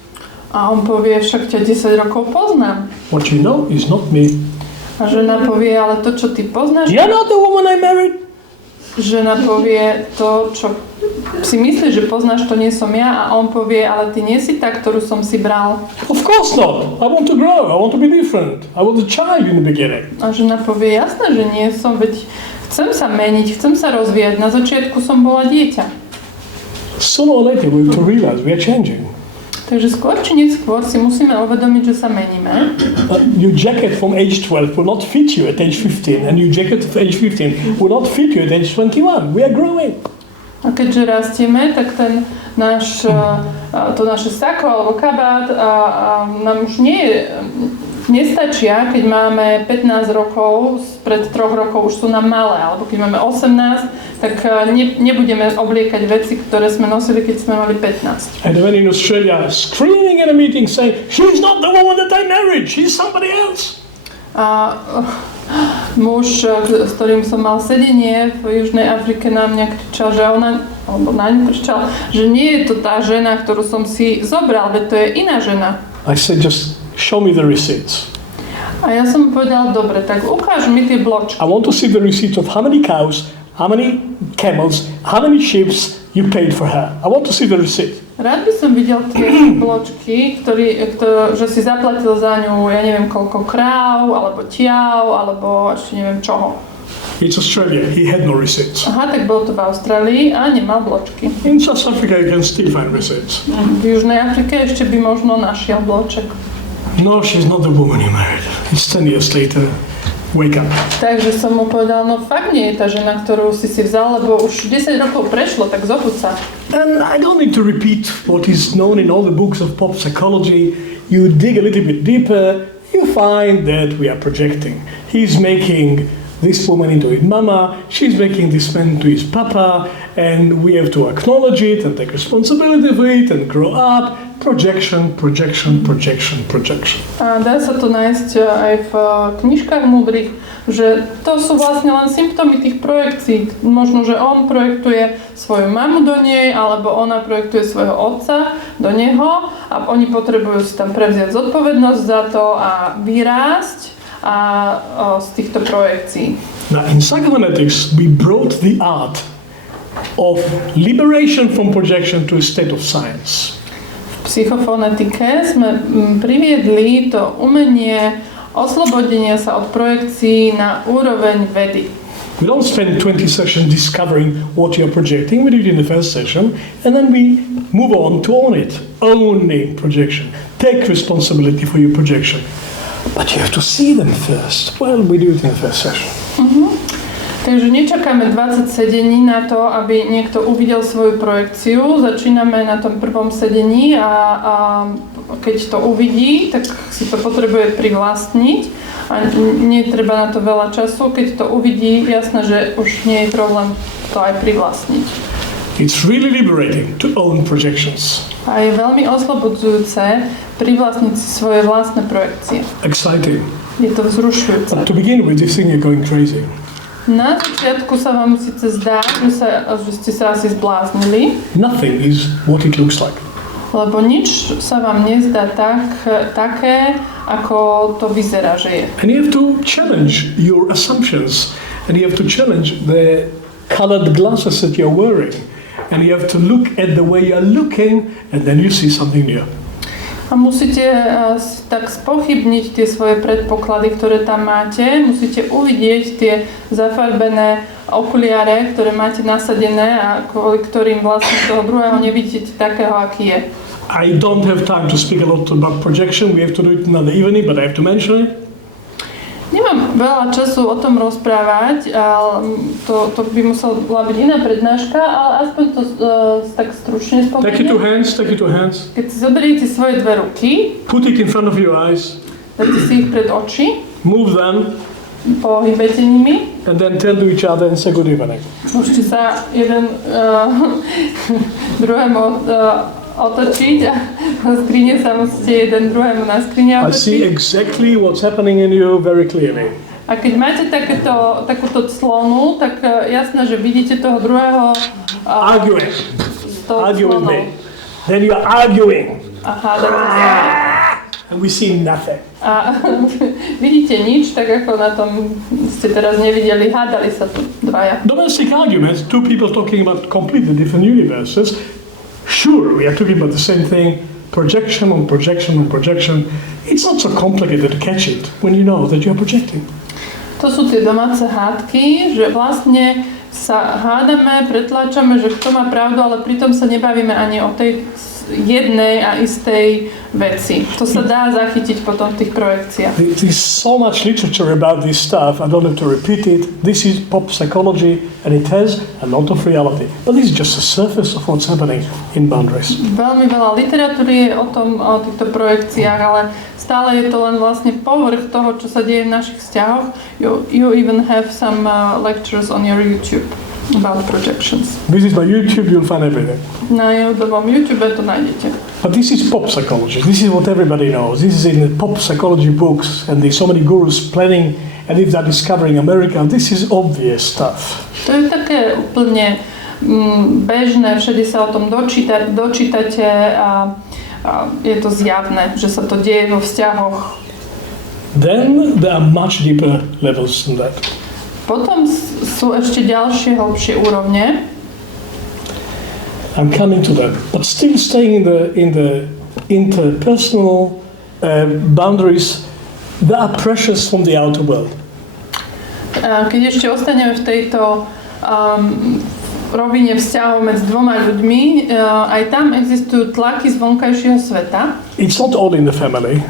A on povie, však ťa 10 rokov poznám. What you know is not me. A žena povie, ale to, čo ty poznáš... You're not the woman I married. Žena povie, to, čo si myslíš, že poznáš, to nie som ja. A on povie, ale ty nie si tá, ktorú som si bral. Of course not. I want to grow. I want to be different. I was a child in the beginning. A žena povie, jasné, že nie som, veď chcem sa meniť, chcem sa rozvíjať. Na začiatku som bola dieťa. Sooner or later we have to realize we are changing. Takže skôr či neskôr si musíme uvedomiť, že sa meníme. Your jacket from age 12 will not fit you at age 15, and your jacket of age 15 will not fit you at age 21. We are growing. A keďže rastieme, tak ten to naše sako alebo kabát nám už nestačia, keď máme 15 rokov, pred 3 rokov už sú nám malé, alebo keď máme 18, tak nebudeme obliekať veci, ktoré sme nosili, keď sme mali 15. And when in Australia, screaming in a meeting saying, she's not the woman that I married, she's somebody else. A muž, s ktorým som mal sedenie v Južnej Afrike, na mňa kričal, že na ňu kričal, že nie je to tá žena, ktorú som si zobral, veď to je iná žena. I said, just show me the receipts. A ja som mu povedal, dobre, tak ukáž mi tie bločky. I want to see the receipts of how many cows, how many camels, how many sheep you paid for her. I want to see the receipt. Rád by som videl tie bločky, že si zaplatil za ňu, ja neviem koľko kráv, alebo tiav, alebo ešte neviem čoho. It's Australia. He had no receipts. Aha, tak bolo to v Austrálii a nemal bločky. In South Africa, you can still find receipts. V Južnej Afrike ešte by možno našiel bloček. No, she's not the woman you married. It's 10 years later. Wake up. Takže som mu povedal, no fakt nie je tá žena, ktorú si vzal, lebo už 10 rokov prešlo, tak zobud sa. And I don't need to repeat what is known in all the books of pop psychology. You dig a little bit deeper, you find that we are projecting. He's making this woman into his mama, she's making this man into his papa, and we have to acknowledge it and take responsibility for it and grow up. Projection, projection, projection, projection. A dá sa to nájsť aj v knižkách múdrych, že to sú vlastne len symptómy tých projekcií. Možno, že on projektuje svoju mamu do nej, alebo ona projektuje svojho otca do neho a oni potrebujú si tam prevziať zodpovednosť za to a vyrásť z týchto projekcií. Now, in psychophonetics, we brought the art of liberation from projection to a state of science. V psychofonetike sme priviedli to umenie oslobodenia sa od projekcií na úroveň vedy. We don't spend 20 sessions discovering what you're projecting. We do it in the first session, and then we move on to own it. Owning projection. Take responsibility for your projection. But you have to see them first. Well, we do it in the first session. Takže nečakáme 20 sedení na to, aby niekto uvidel svoju projekciu. Začíname na tom prvom sedení a keď to uvidí, tak si to potrebuje privlastniť a nie treba na to veľa času. Keď to uvidí, jasné, že už nie je problém to aj privlastniť. It's really liberating to own projections. A je veľmi oslobodzujúce privlastniť si svoje vlastné projekcie. Exciting. Je to vzrušujúce. But to begin with, you think you're going crazy. Na začiatku sa vám síce zdá, že ste sa asi zbláznili. Nothing is what it looks like. Lebo nič sa vám nezdá také, ako to vyzerá, že je. And you have to challenge your assumptions. And you have to challenge the colored glasses that you're wearing. And you have to look at the way you're looking, and then you see something new. A musíte tak spochybniť tie svoje predpoklady, ktoré tam máte. Musíte uvidieť tie zafarbené okuliare, ktoré máte nasadené a kvôli ktorým vlastne toho druhého nevidíte takého, aký je. I don't have time to speak a lot about projection. We have to do it another evening, but I have to mention it. Nemám veľa času o tom rozprávať, to by musela byť iná prednáška, ale aspoň to tak stručne spomeniem. Take it to hands, take it to hands. Keď si zoberiete svoje dve ruky, Put it in front of your eyes. dáte si ich pred oči, Move them. pohybajte nimi. And then tell to each other and say good evening. Môžete sa jeden druhému otočiť a na skrine sa musíte jeden druhému na skrine I see otočiť. exactly what's happening in you very clearly. A keď máte takúto clonu, tak jasné, že vidíte toho druhého Arguing. s tou Argue with clonou. me. Then you are arguing. A hádate sa. And we see nothing. A vidíte nič, tak ako na tom ste teraz nevideli, hádali sa tu dvaja. Domestic arguments, two people talking about completely different universes. Sure, we are talking about the same thing. Projection on projection on projection. It's not so complicated to catch it when you know that you're projecting. To sú tie domáce hádky, že vlastne sa hádame, pretláčame, že kto má pravdu, ale pritom sa nebavíme ani o tej jednej a istej veci. To sa dá zachytiť potom v tých projekciách. There's so much literature about this stuff, I don't have to repeat it. This is pop psychology and it has a lot of reality. But this is just the surface of what's happening in boundaries. Veľmi veľa literatúry je o týchto projekciách, ale stále je to len vlastne povrch toho, čo sa deje v našich vzťahoch. You even have some lectures on your YouTube about projections. This is my YouTube, you'll find everything. Na YouTube to nájdete. But this is pop psychology. This is what everybody knows. This is in the pop psychology books, and there's so many gurus planning, and if they're discovering America, this is obvious stuff. To je také úplne bežné, všade sa o tom dočítate a je to zjavné, že sa to deje vo vzťahoch. Then there are much deeper levels than that. Potom sú ešte ďalšie hlbšie úrovne. I'm coming to that. But still staying in the interpersonal boundaries that are precious from the outer world. Keď ešte ostaneme v tejto rovine vzťahov medzi dvoma ľuďmi, aj tam existujú tlaky z vonkajšieho sveta. It's not all in the family.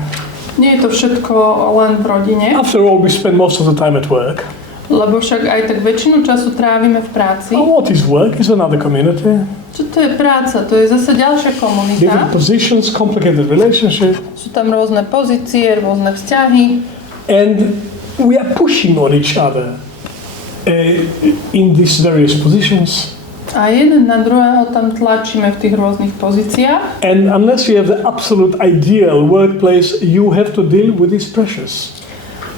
Nie je to všetko len v rodine. After all, we spend most of the time at work. Lebo však aj tak väčšinu času trávime v práci. And what is work? Is another community. Čo to je práca? To je zase ďalšia komunita. Different positions, complicated relationship. Sú tam rôzne pozície, rôzne vzťahy. And we are pushing on each other in these various positions. A jeden na druhého tam tlačíme v tých rôznych pozíciách. And unless you have the absolute ideal workplace, you have to deal with these pressures.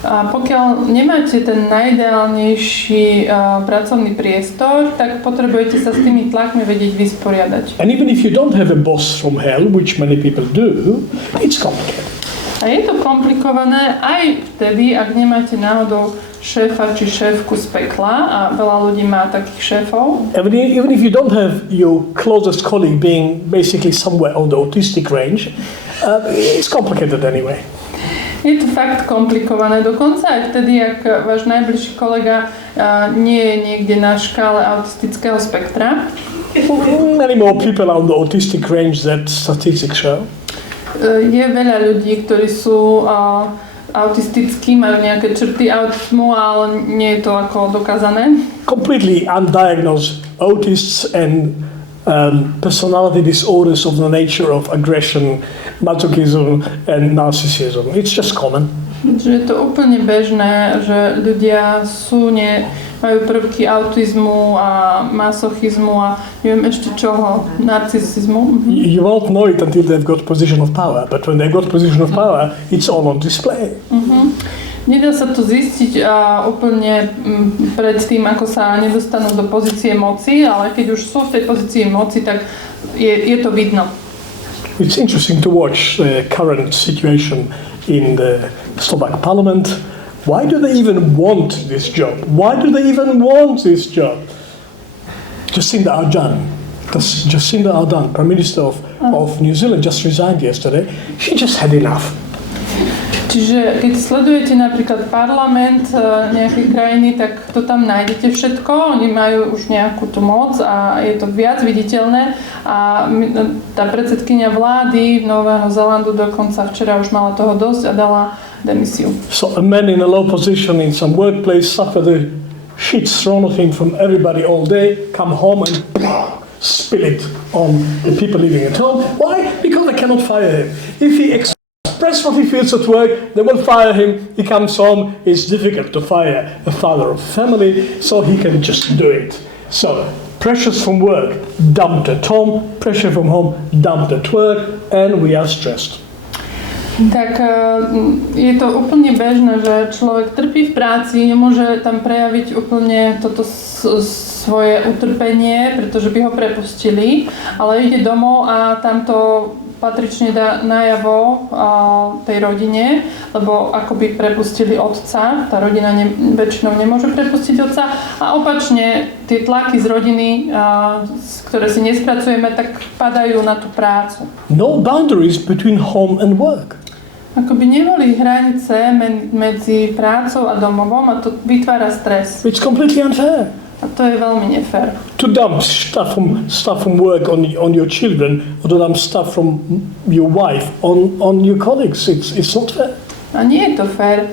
A pokiaľ nemáte ten najideálnejší pracovný priestor, tak potrebujete sa s tými tlakmi vedieť vysporiadať. And even if you don't have a boss from hell, which many people do, it's complicated. A je to komplikované aj vtedy, ak nemáte náhodou šéfa či šéfku z pekla, a veľa ľudí má takých šéfov. Even if you don't have your closest colleague being basically somewhere on the autistic range, it's complicated anyway. Je to fakt komplikované, dokonca aj vtedy, ak váš najbližší kolega nie je niekde na škále autistického spektra. Many more people are on the autistic range that statistics show. Je veľa ľudí, ktorí sú autistickí, majú nejaké črty autizmu, ale nie je to ako dokázané. Completely undiagnosed autists and personality disorders of the nature of aggression, masochism and narcissism. It's just common. Že je to úplne bežné, že ľudia majú prvky autizmu a masochizmu a neviem ešte čoho, narcisizmu. You won't know it until they've got position of power, but when they've got position of power, it's all on display. Nedá sa to zistiť úplne pred tým, ako sa nedostanú do pozície moci, ale keď už sú v tej pozícii moci, tak je to vidno. It's interesting to watch the current situation in the Slovak parliament. Why do they even want this job? Why do they even want this job? Jacinda Ardern, Prime Minister of New Zealand, just resigned yesterday. She just had enough. Čiže keď sledujete napríklad parlament nejakej krajiny, tak to tam nájdete všetko. Oni majú už nejakú tú moc a je to viac viditeľné. A tá predsedkynia vlády Nového Zélandu dokonca včera už mala toho dosť a dala demisiu. So a man in a low position in some workplace suffer the shit thrown at him from everybody all day, come home and spill it on the people living at home. Why? Because they cannot fire him. If he express what he feels at work, they will fire him. He comes home, it's difficult to fire a father of family, so he can just do it. So, pressures from work dumped at home, pressure from home dumped at work, and we are stressed. Tak je to úplne bežné, že človek trpí v práci, nemôže tam prejaviť úplne toto svoje utrpenie, pretože by ho prepustili, ale ide domov a tam to patrične dá najavo tej rodine, lebo akoby prepustili otca, tá rodina väčšinou nemôže prepustiť otca a opačne tie tlaky z rodiny, ktoré si nespracujeme, tak padajú na tú prácu. No boundaries between home and work. Akoby neboli hranice medzi prácou a domovom a to vytvára stres. It's completely unfair. A to je veľmi nefér. To dump stuff from work on your children, or to dump stuff from your wife on your colleagues, it's not fair. A nie je to fér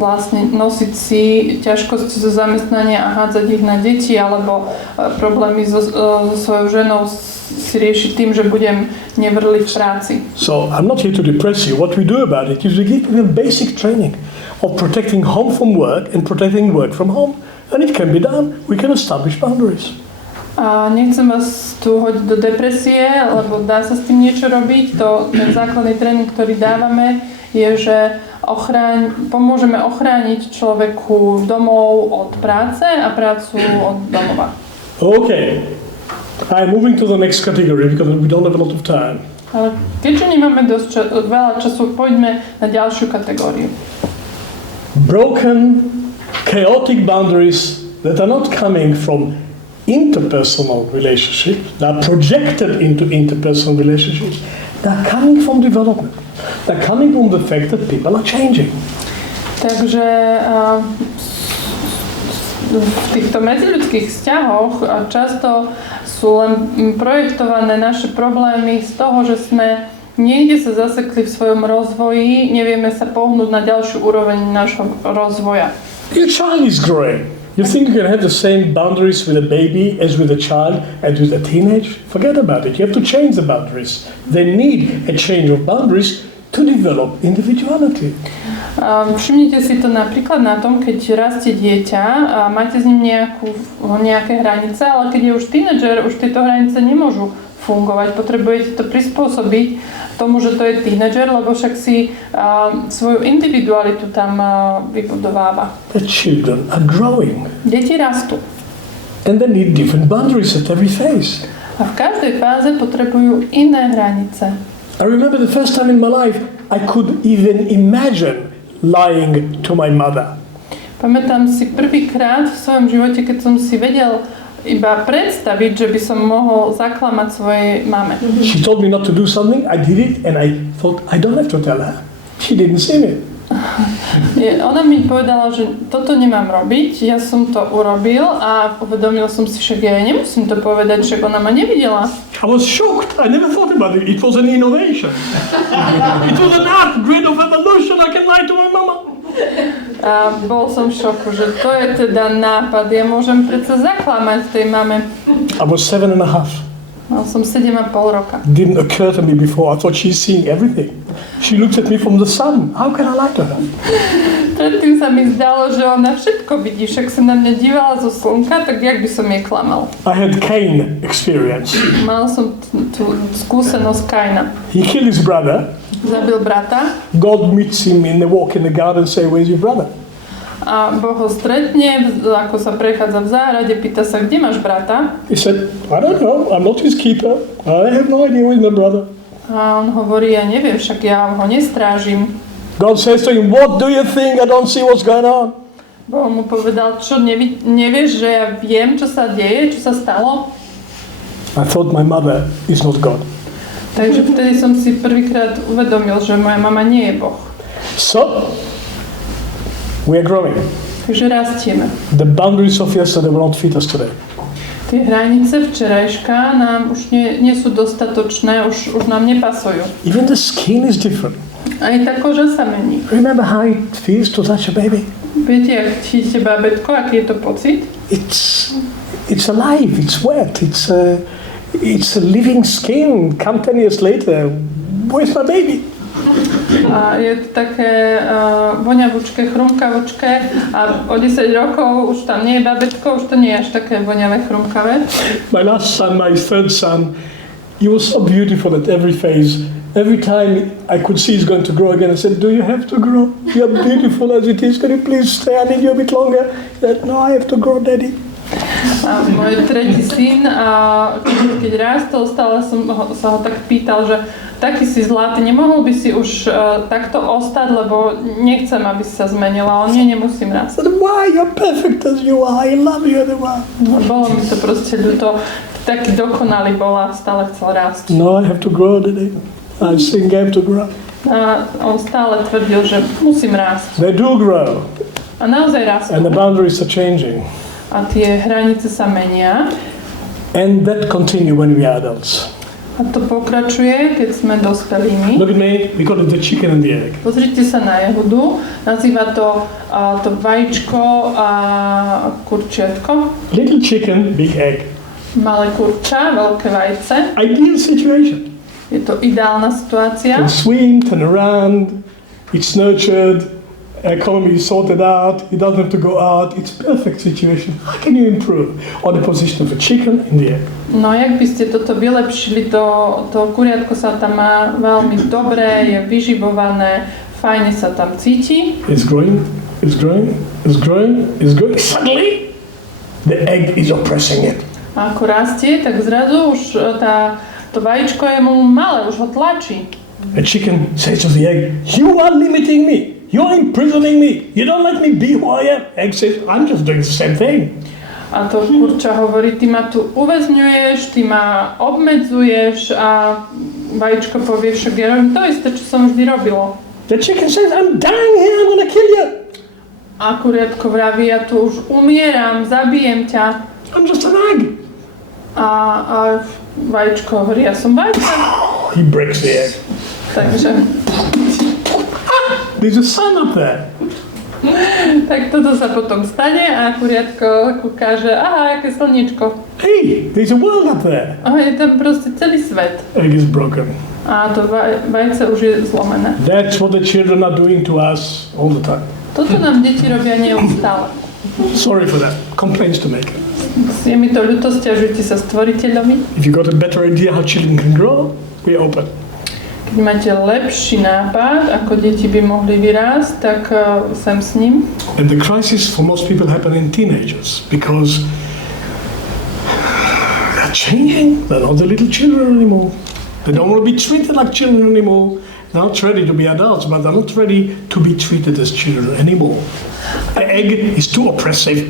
vlastne nosiť si ťažkosti zo zamestnania a hádzať ich na deti, alebo problémy so svojou ženou si riešiť tým, že budem nevrliť v práci. So I'm not here to depress you. What we do about it is we give them basic training of protecting home from work and protecting work from home. And it can be done. We can establish boundaries. A nechcem vás tu hodiť do depresie, lebo dá sa s tým niečo robiť. Ten základný tréning, ktorý dávame, je, že pomôžeme ochrániť človeku domov od práce a prácu od domova. Okay. I'm moving to the next category because we don't have a lot of time. Ale keďže nemáme dosť veľa času, poďme na ďalšiu kategóriu. Broken, chaotic boundaries that are not coming from interpersonal relationships, that are projected into interpersonal relationships, they're coming from development. They're coming from the fact that people are changing. Takže v týchto medziľudských vzťahoch často sú len projektované naše problémy z toho, že sme niekde sa zasekli v svojom rozvoji, nevieme sa pohnúť na ďalšiu úroveň nášho rozvoja. Your child is growing. You think you can have the same boundaries with a baby as with a child and with a teenage? Forget about it. You have to change the boundaries. They need a change of boundaries to develop individuality. Všimnite si to napríklad na tom, keď rastie dieťa a máte s ním nejaké hranice, ale keď je už tínedžer, už tieto hranice nemôžu fungovať. Potrebujete to prispôsobiť tomu, že to je tínedžer, lebo však si svoju individualitu tam vybudováva. The children are growing. Deti rastú. And they need different boundaries at every phase. A v každej fáze potrebujú iné hranice. I remember the first time in my life I could even imagine lying to my mother. Pamätám si prvýkrát v svojom živote, keď som si vedel iba predstaviť, že by som mohol zaklamať svojej mame. She told me not to do something, I did it, and I thought I don't have to tell her. She didn't see me. Ona mi povedala, že toto nemám robiť, ja som to urobil a uvedomil som si, že ja nemusím to povedať, že ona ma nevidela. I was shocked. I never thought about it. It was an innovation. It was an upgrade of evolution. I can lie to my mama. A bol som v šoku, že to je teda nápad. Ja môžem predsa zaklamať tej mame. I was 7.5. Mal som 7,5 roka. Didn't occur to me before. I thought she's seeing everything. She looked at me from the sun. How can I lie to her? Predtým sa mi zdalo, že ona všetko vidí. Však sa na mňa dívala zo slnka, tak jak by som jej klamal. I had Cain experience. Mal som tú skúsenosť Kaina. He killed his brother. Zabil brata. God meets him in the walk in the garden and say, "Where's your brother?" A Boh ho stretne, ako sa prechádza v záhrade, pýta sa, kde máš brata? He said, "I don't know. I'm not his keeper. I have no idea where's my brother." A on hovorí, ja neviem, však ja ho nestrážim. God says to him, "What do you think? I don't see what's going on." Boh mu povedal, čo nevieš, že ja viem, čo sa deje, čo sa stalo? I thought my mother is not God. Takže vtedy som si prvýkrát uvedomil, že moja mama nie je Boh. So, we are growing. Takže rastieme. The boundaries of yesterday will not fit us today. Tie hranice včerajška nám už nie sú dostatočné, už nám nepasujú. Even the skin is different. Aj tá koža sa mení. Remember how it feels to touch a baby? Viete, ak chytíte bábätko, aký je to pocit? It's alive, it's wet, it's a living skin. Come 10 years later, where's my baby? A je to také voňavúčke, chrumkavúčke a o 10 rokov už tam nie je babetko, už to nie je až také voňavé, chrumkavé. My last son, my third son, he was so beautiful at every phase. Every time I could see he's going to grow again, I said, "Do you have to grow? You're beautiful as it is. Can you please stay? I need you a bit longer." He said, "No, I have to grow, Daddy." A môj tretí syn, keď rástol, stále som sa ho tak pýtal, že taký si zlatý, nemohol by si už takto ostať, lebo nechcem, aby si sa zmenila, on nemusím rásť. Why? You're perfect as you are. I love you as you are. Bolo mi to proste ľúto, taký dokonalý bol a stále chcel rásť. No, I have to grow, Daddy. I think I have to grow. A on stále tvrdil, že musím rásť. They do grow. A naozaj rastú. And the boundaries are changing. A tie hranice sa menia. And that continue when we are adults. A to pokračuje, keď sme dospelými. Look at me, we call it the chicken and the egg. Pozrite sa na Jehudu, nazýva to vajíčko a kurčiatko. Little chicken, big egg. Malé kurča, veľké vajce. Ideal situation. Je to ideálna situácia. Can swim, turn around, it's nurtured, economy is sorted out, it doesn't have to go out, it's perfect situation. How can you improve on the position of a chicken in the egg? No jak by ste toto vylepšili, to kuriatko sa tam má veľmi dobré, je vyživované, fajne sa tam cíti. It's growing, it's growing, it's growing, it's growing. Suddenly, the egg is oppressing it. A ako rastie, tak zrazu už to vajíčko je mu malé, už ho tlačí. The chicken says to the egg, "You are limiting me. You're imprisoning me. You don't let me be who I am." Egg says, "I'm just doing the same thing." A to kurča hovorí, ty ma tu uväzňuješ, ty ma obmedzuješ a vajíčko povie, však ja robím to isté, čo som vždy robilo. The chicken says, I'm dying here, I'm gonna kill you. A kuriatko vraví, ja tu už umieram, zabijem ťa. I'm just an egg. A vajíčko hovorí, ja som vajíčka. He breaks the egg. Takže... There's a sun up there. Tak toto sa potom stane a kuriatko ukáže, aha, aké slniečko. Hey, there's a world up there. A je tam proste celý svet. Egg is broken. A to vajce už je zlomené. That's what the children are doing to us all the time. Toto nám deti robia neustále. Sorry for that. Complaints to make. Je mi to ľúto, sťažujte sa stvoriteľovi. If you got a better idea how children can grow, we're open. Keď máte lepší nápad, ako deti by mohli vyrásť, tak sem s ním. And the crisis for most people happen in teenagers because they're changing. They're not the little children anymore. They don't want to be treated like children anymore. They're not ready to be adults, but they're not ready to be treated as children anymore. The egg is too oppressive.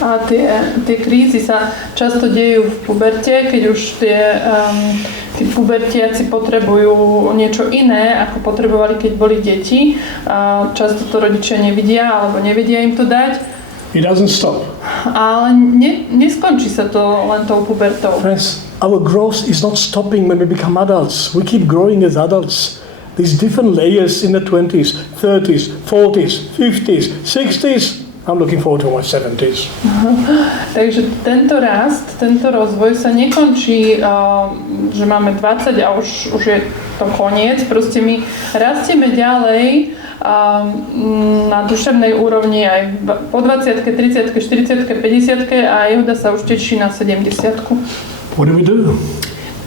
A tie krízy sa často dejú v puberte, keď už tí pubertiaci potrebujú niečo iné, ako potrebovali, keď boli deti. A často to rodičia nevidia, alebo nevedia im to dať. It doesn't stop. Ale neskončí sa to len tou pubertou. Friends, our growth is not stopping when we become adults. We keep growing as adults. There's different layers in the 20s, 30s, 40s, 50s, 60s. I'm looking forward to my 70s. Takže tento rast, tento rozvoj sa nekončí, že máme 20 a už je to koniec. Proste my rastieme ďalej na duševnej úrovni aj po 20, 30, 40, 50 a Jehuda sa už teší na 70. What do we do?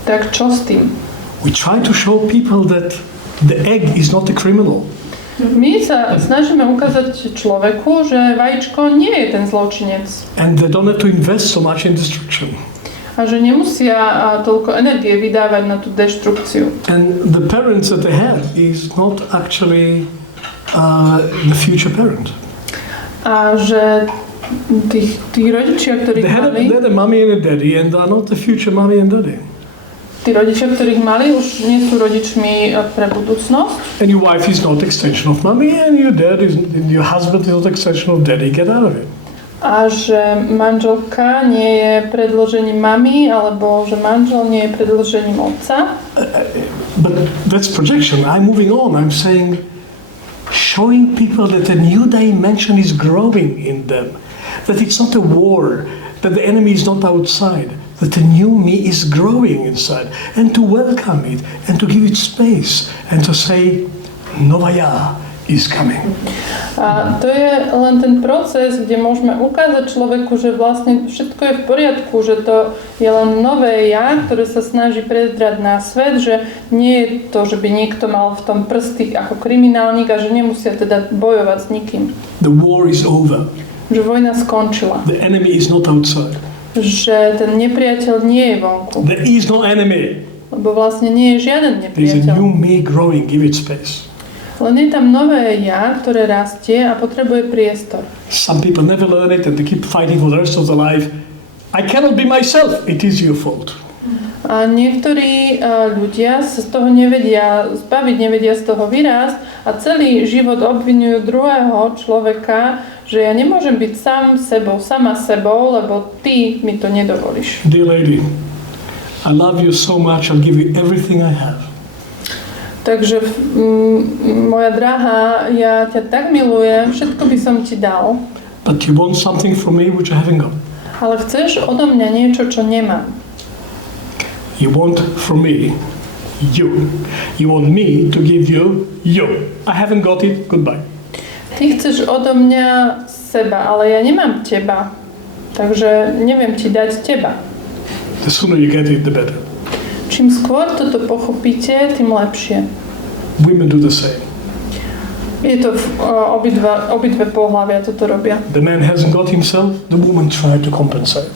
Tak čo s tým? We try to show people that the egg is not the criminal. My sa snažíme ukázať človeku, že vajíčko nie je ten zločinec. And they don't have to invest so much in destruction. A že nemusia toľko energie vydávať na tú deštrukciu. And the parents that they have is not actually the future parent. A že tí rodičia, ktorých mali... They're the mommy and the daddy and are not the future mommy and daddy. Tí rodičia, ktorých mali, už nie sú rodičmi pre budúcnosť. And your wife is not extension of mommy and your husband is not extension of daddy. Get out of it. A že manželka nie je predĺžením mami, alebo že manžel nie je predĺžením otca. But that's projection. I'm moving on. I'm saying, showing people that a new dimension is growing in them. That it's not a war. That the enemy is not outside. That the new me is growing inside. And to welcome it. And to give it space. And to say, Novaya is coming. A to je len ten proces, kde môžeme ukázať človeku, že vlastne všetko je v poriadku, že to je len nové ja, ktoré sa snaží prezrať na svet, že nie je to, že by niekto mal v tom prsty ako kriminálnik a že nemusia teda bojovať s nikým. The war is over. Že vojna skončila. The enemy is not outside. Že ten nepriateľ nie je vonku. There is no enemy. Lebo vlastne nie je žiaden There is a nepriateľ. new me growing. Give it space. Len je tam nové ja, ktoré rastie a potrebuje priestor. Some people never learn it and they keep fighting for the rest of their life. I cannot be myself. It is your fault. A niektorí ľudia sa z toho nevedia zbaviť, nevedia z toho vyrásť a celý život obvinujú druhého človeka, že ja nemôžem byť sám sebou, sama sebou, lebo ty mi to nedovolíš. Dear lady, I love you so much. I'll give you everything I have. Takže moja drahá, ja ťa tak milujem, všetko by som ti dal. But you want something from me which I haven't got. Ale chceš odo mňa niečo, čo nemám. You want from me you. You want me to give you you. I haven't got it. Goodbye. Ty chceš odo mňa seba, ale ja nemám teba. Takže neviem ti dať teba. The sooner you get it, the better. Čím skôr toto pochopíte, tým lepšie. Women do the same. Je to obidve pohlavia toto robia. The man hasn't got himself, the woman tried to compensate.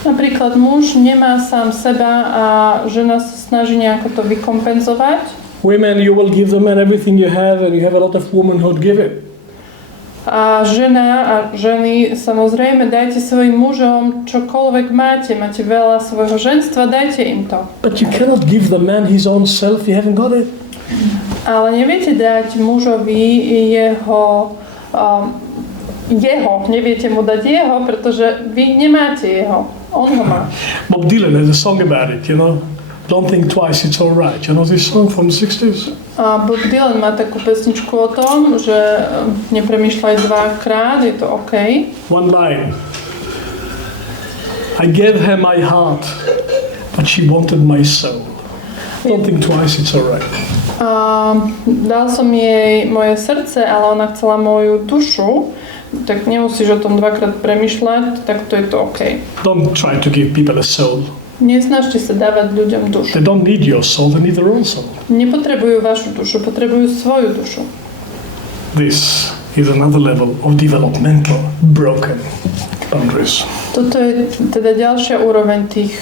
Napríklad muž nemá sám seba a žena sa snaží nejako to vykompenzovať. Women, you will give the man everything you have and you have a lot of women who'd give it. A žena a ženy, samozrejme, dajte svojim mužom čokoľvek máte. Máte veľa svojho ženstva, dajte im to. But you cannot give the man his own self, you haven't got it. Ale neviete dať mužovi jeho, neviete mu dať jeho, pretože vy nemáte jeho. On ho má. Bob Dylan has a song about it, you know. Don't think twice, it's all right. You know this song from the 60s? A Bob Dylan má takú pesničku o tom, že nepremýšľaj dvakrát, je to OK. One line. I gave her my heart, but she wanted my soul. Don't think twice, it's all right. Dal som jej moje srdce, ale ona chcela moju dušu, tak nemusíš o tom dvakrát premýšľať, tak to je to OK. Don't try to give people a soul. Nesnažte sa dávať ľuďom dušu. They don't need your soul, they need their own soul. Nepotrebujú vašu dušu, potrebujú svoju dušu. This is another level of developmental broken boundaries. Toto je teda ďalšia úroveň tých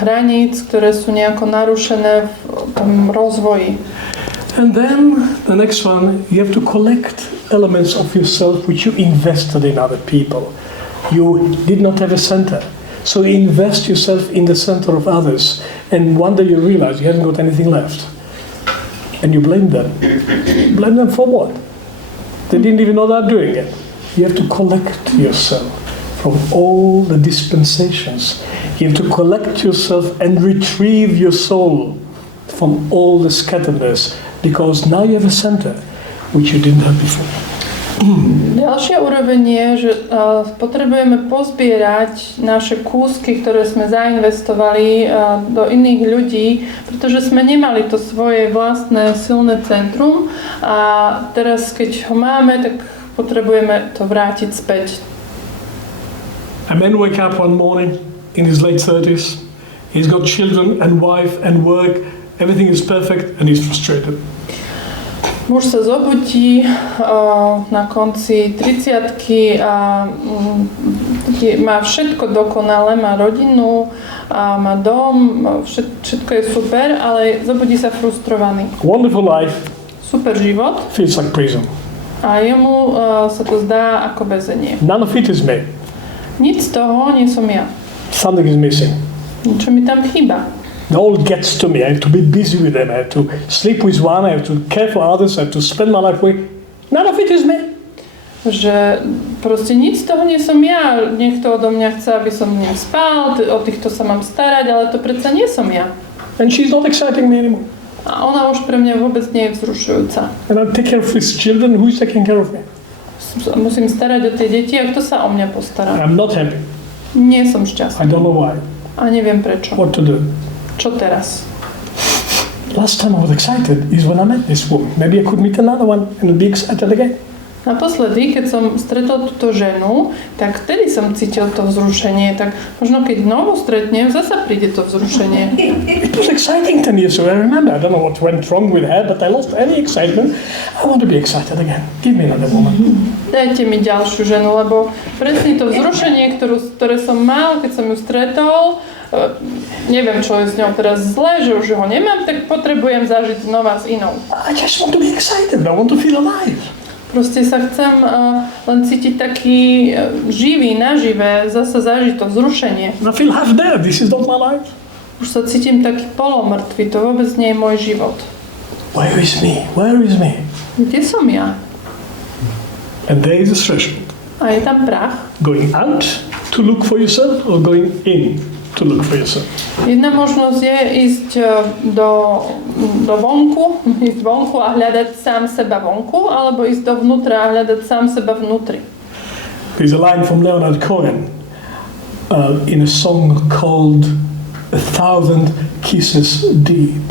hraníc, ktoré sú nejako narušené v tom rozvoji. And then the next one, you have to collect elements of yourself which you invested in other people. You did not have a center. So you invest yourself in the center of others, and one day you realize you haven't got anything left. And you blame them. Blame them for what? They didn't even know they're doing it. You have to collect yourself from all the dispensations. You have to collect yourself and retrieve your soul from all the scatteredness, because now you have a center which you didn't have before. Ďalšia úroveň je, že potrebujeme pozbierať naše kúsky, ktoré sme zainvestovali do iných ľudí, pretože sme nemali to svoje vlastné silné centrum a teraz, keď ho máme, tak potrebujeme to vrátiť späť. A man wake up one morning in his late 30s, he's got children and wife and work, everything is perfect and he's frustrated. Muž sa zobudí na konci 30-ky a má všetko dokonale, má rodinu, a má dom, všetko je super, ale zobudí sa frustrovaný. Wonderful life. Super život. Feels like prison. A jemu sa to zdá ako väzenie. None of it is me. Nic z toho nie som ja. Something is missing. Niečo mi tam chýba. It all gets to me. I have to be busy with them. I have to sleep with one. I have to care for others. I have to spend my life with. None of it is me. Že proste nič z toho nie som ja. Niekto odo mňa chce, aby som ním spal, o týchto sa mám starať, ale to predsa nie som ja. And she's not exciting me anymore. A ona už pre mňa vôbec nie je vzrušujúca. And I take care of these children. Who's taking care of me? Musím starať o tie deti, a kto sa o mňa postará? I'm not happy. Nie som I šťastný. don't know why. A neviem prečo. What to do? Čo teraz? Last time I was excited is when I met this woman. Maybe I could meet another one and be excited again. Naposledy, keď som stretol túto ženu, tak vtedy som cítil to vzrušenie. Tak možno keď znovu stretnem, zasa príde to vzrušenie. It was exciting 10 years ago. I remember. I don't know what went wrong with her, but I lost any excitement. I want to be excited again. Give me another woman. Dajte mi ďalšiu ženu, lebo presne to vzrušenie, ktoré som mal, keď som ju stretol, neviem, čo je s ňou teraz zlé, že už ho nemám, tak potrebujem zažiť znova s inou. I just want to be excited. I want to feel alive. Proste sa chcem len cítiť taký živý, naživé, zase zažiť to vzrušenie. I feel half dead. This is not my life. Už sa cítim taký polomrtvý, to vôbec nie je môj život. Where is me? Where is me? Kde som ja? And there is a threshold. A je tam prach. Going out to look for yourself or going in to look for yourself? Jedna možnosť je ísť do vonku, ísť vonku a hľadať sám seba vonku, alebo ísť dovnútra a hľadať sám seba vnútri. There's a line from Leonard Cohen in a song called 1,000 Kisses Deep.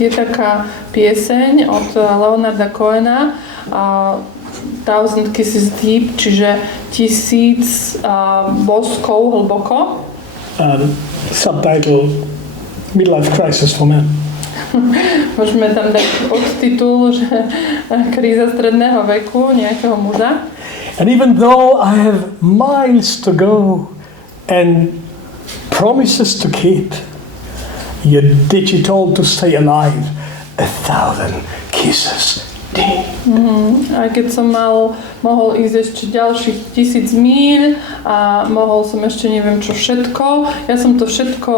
Je taká pieseň od Leonarda Cohena, 1,000 Kisses Deep, čiže 1000 boskov hlboko. Subtitle Midlife Crisis for Men. Môžeme tam dať podtitul, že kríza stredného veku nejakého muža. And even though I have miles to go and promises to keep, you ditch it all to stay alive. 1,000 kisses Aj keď som mohol ísť ešte ďalších 1000 míľ a mohol som ešte neviem čo všetko. Ja som to všetko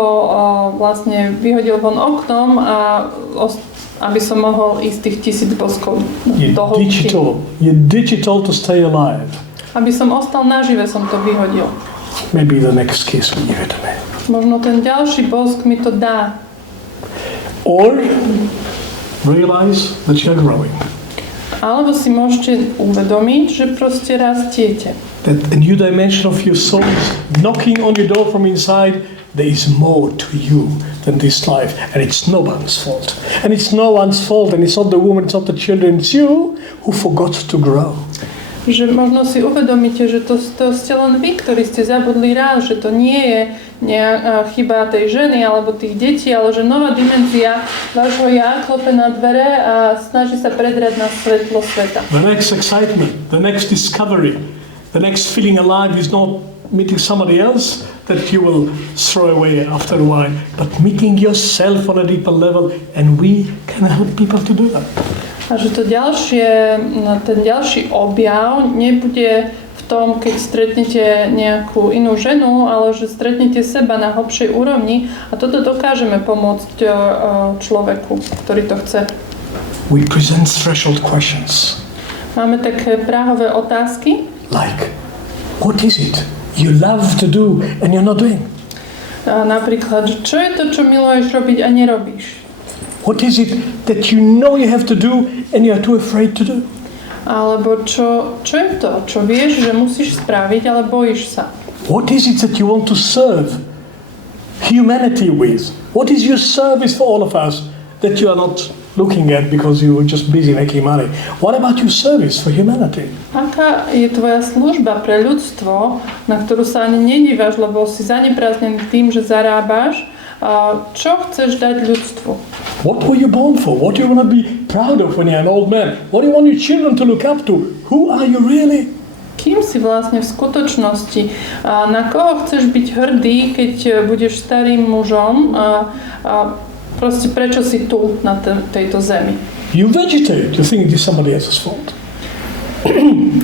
vlastne vyhodil von oknom aby som mohol ísť tých 1000 boskov do hĺbky. You're digital to stay alive. Aby som ostal nažive, som to vyhodil. Maybe the next kiss will give it to me. Možno ten ďalší bosk mi to dá. Or realize that you're growing. Alebo si môžete uvedomiť, že proste rastiete. That a new dimension of your soul is knocking on your door from inside. There is more to you than this life. And it's no one's fault. And it's no one's fault. And it's not the woman, it's not the children. It's you who forgot to grow. Že možno si uvedomíte, že to ste len vy, ktorí ste zabudli raz, že to nie je chyba tej ženy alebo tých detí, ale že nová dimenzia vášho ja klope na dvere a snaží sa predrať na svetlo sveta. The next excitement, the next discovery, the next feeling alive is not meeting somebody else that you will throw away after a while, but meeting yourself on a deeper level, and we can help people to do that. A že to ten ďalší objav nebude v tom, keď stretnete nejakú inú ženu, ale že stretnete seba na hlbšej úrovni a toto dokážeme pomôcť človeku, ktorý to chce. We present threshold questions. Máme také práhové otázky. Like, what is it you love to do and you're not doing? A napríklad, čo je to, čo miluješ robiť a nerobíš? What is it that you know you have to do and you are too afraid to do? Alebo čo je to, čo vieš, že musíš spraviť, ale bojíš sa? What is it that you want to serve humanity with? What is your service for all of us that you are not looking at because you are just busy making money? What about your service for humanity? Aká je tvoja služba pre ľudstvo, na ktorú sa ani nedívaš, lebo si zaneprázdnený tým, že zarábaš? Čo chceš dať ľudstvu? What were you born for? What do you want to be proud of when you're an old man? What do you want your children to look up to? Who are you really? Kým si vlastne v skutočnosti? Na koho chceš byť hrdý, keď budeš starým mužom? Proste prečo si tu na tejto zemi? You vegetate. You think it is somebody else's fault.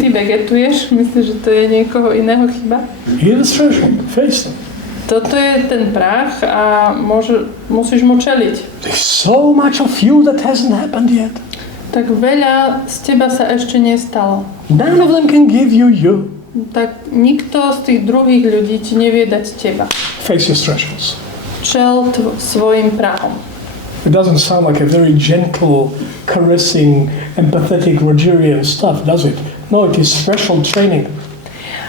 Ty vegetuješ? Myslíš, že to je niekoho iného chyba? Here's the threshold. Face them. Toto je ten prach a musíš mu čeliť. There's so much of you that hasn't happened yet. Tak veľa z teba sa ešte nestalo. None of them can give you you. Tak nikto z tých druhých ľudí ti nevie dať teba. Face your thresholds. Čel svojim prahom. It doesn't sound like a very gentle, caressing, empathetic, Rogerian stuff, does it? No, it is threshold training.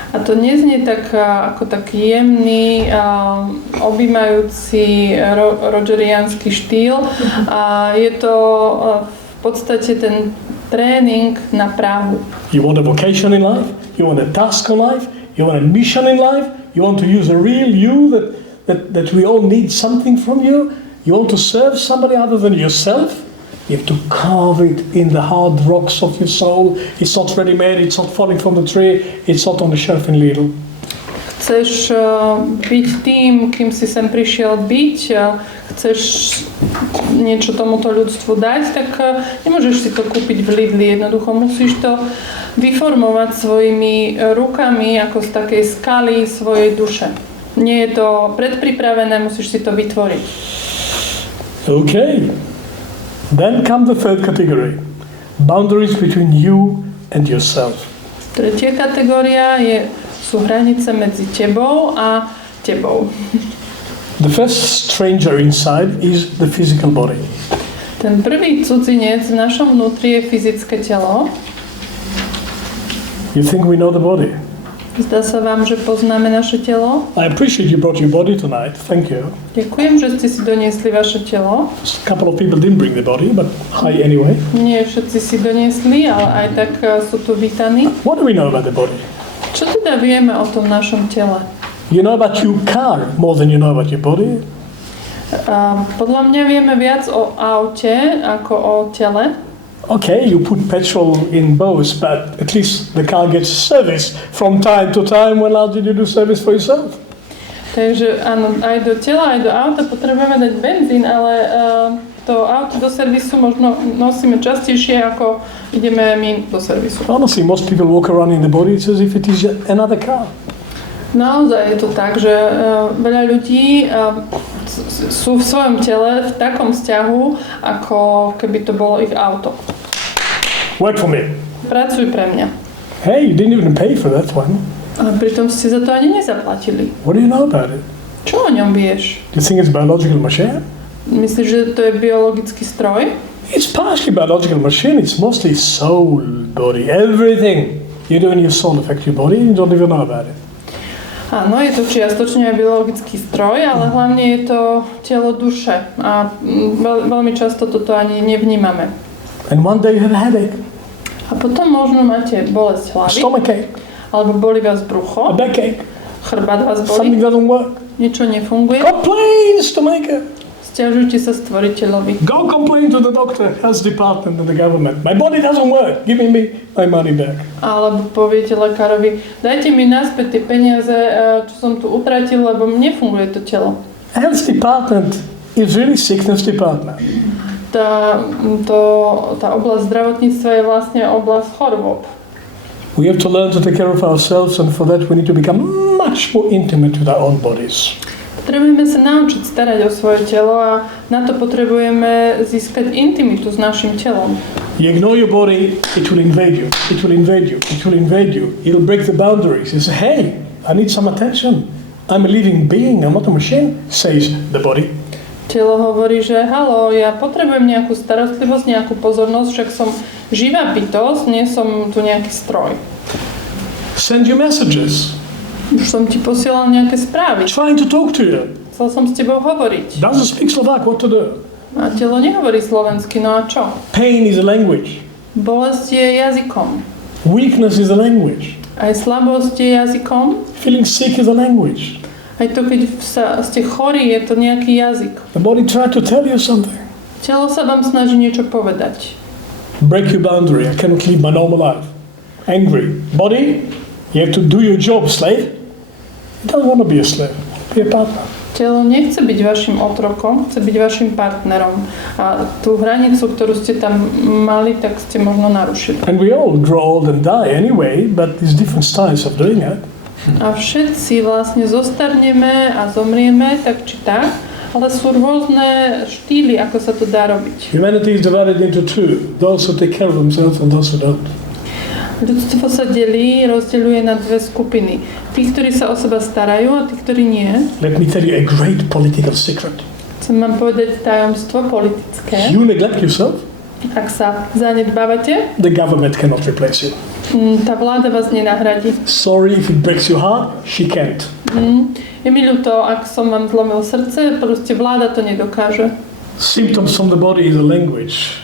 A to neznie tak, ako taký jemný, objímajúci rogeriánsky štýl. A je to v podstate ten tréning na prahu. You want a vocation in life? You want a task in life? You want a mission in life? You want to use a real you that we all need something from you? You want to serve somebody other than yourself? You have to carve it in the hard rocks of your soul. It's not ready-made, it's not falling from the tree, it's not on the shelf in Lidl. Chceš byť tým, kým si sem prišiel byť, chceš niečo tomuto ľudstvu dať, tak nemôžeš si to kúpiť v Lidli. Jednoducho musíš to vyformovať svojimi rukami, ako z takej skaly svojej duše. Nie je to predpripravené, musíš si to vytvoriť. Okay. Then come the third category. Boundaries between you and yourself. Tretia kategória sú hranice medzi tebou a tebou. The first stranger inside is the physical body. Ten prvý cudzinec v našom vnútri je fyzické telo. You think we know the body? Zdá sa vám, že poznáme naše telo? I appreciate you brought your body tonight. Thank you. Ďakujem, že ste si doniesli vaše telo. A couple of people didn't bring the body, but hi anyway. Nie všetci si doniesli, ale aj tak sú tu vítaní. What do we know about the body? Čo teda vieme o tom našom tele? You know about your car more than you know about your body. Podľa mňa vieme viac o aute ako o tele. Okay, you put petrol in both, but at least the car gets service from time to time. When else did you do service for yourself? Takže áno, aj do tela, aj do auta potrebujeme dať benzín, ale to auto do servisu možno nosíme častejšie, ako ideme my do servisu. Honestly, most people walk around in the body as if it is another car. Naozaj je to tak, že veľa ľudí sú v svojom tele v takom vzťahu, ako keby to bolo ich auto. Work for me. Pracuj pre mňa. Hey, you didn't even pay for that one. Ale pritom ste za to ani nezaplatili. What do you know about it? Čo o ňom vieš? Do you think it's a biological machine? Myslíš, že to je biologický stroj? It's partially biological machine. It's mostly soul, body, everything you do in your soul affects your body and you don't even know about it. Áno, je to čiastočne aj biologický stroj, ale hlavne je to telo duše a veľmi často toto ani nevnímame. And one day you have a headache, A potom možno máte bolesť a hlavy, stomachache, alebo boli vás a brucho, backache, chrbát vás something boli, doesn't work. niečo nefunguje, Complain, stomachache. sťažujte sa stvoriteľovi. Go complain to the doctor, health department and the government. My body doesn't work. Give me my money back. Alebo poviete lekárovi, dajte mi naspäť tie peniaze, čo som tu utratil, lebo mne funguje to telo. Health department is really sickness department. Tá oblasť zdravotníctva je vlastne oblasť chorôb. We have to learn to take care of ourselves, and for that we need to become much more intimate with our own bodies. Potrebujeme sa naučiť starať o svoje telo a na to potrebujeme získať intimitu s našim telom. You ignore your body, it will invade you. It will invade you. It will invade you. It'll break the boundaries. You say, hey, I need some attention. I'm a living being, I'm not a machine, says the body. Telo hovorí, že halo, ja potrebujem nejakú starostlivosť, nejakú pozornosť, však som živá bytosť, nie som tu nejaký stroj. Send you messages. Už som ti posielal nejaké správy. Trying to talk to you. Chcel som s tebou hovoriť. Doesn't speak Slovak, what to do? A telo nehovorí slovensky, no a čo? Pain is a language. Bolesť je jazykom. Weakness is a language. Aj slabosť je jazykom. Feeling sick is a language. Aj to, keď ste chorí, je to nejaký jazyk. The body tried to tell you something. Telo sa vám snaží niečo povedať. Break your boundary. I cannot live my normal life. Angry. Body, you have to do your job, slave. You don't want to be a slave. Be a partner. Telo nechce byť vašim otrokom, chce byť vašim partnerom. A tú hranicu, ktorú ste tam mali, tak ste možno narušili. And we all grow old and die anyway, but there's different styles of doing it. A všetci vlastne zostarneme a zomrieme, tak či tak, ale sú rôzne štýly, ako sa to dá robiť. Humanity is divided into two. Those who take care of themselves and those who don't. Ľudstvo sa rozdeľuje na dve skupiny. Tí, ktorí sa o seba starajú a tí, ktorí nie. Let me tell you a great political secret. Chcem vám povedať tajomstvo politické. You neglect yourself, Ak sa zanedbávate, the government cannot replace you. tá vláda vás nenahradí. Sorry if it breaks your heart, she can't. Je mi ľúto, ak som vám zlomil srdce, proste vláda to nedokáže. Symptoms from the body is a language.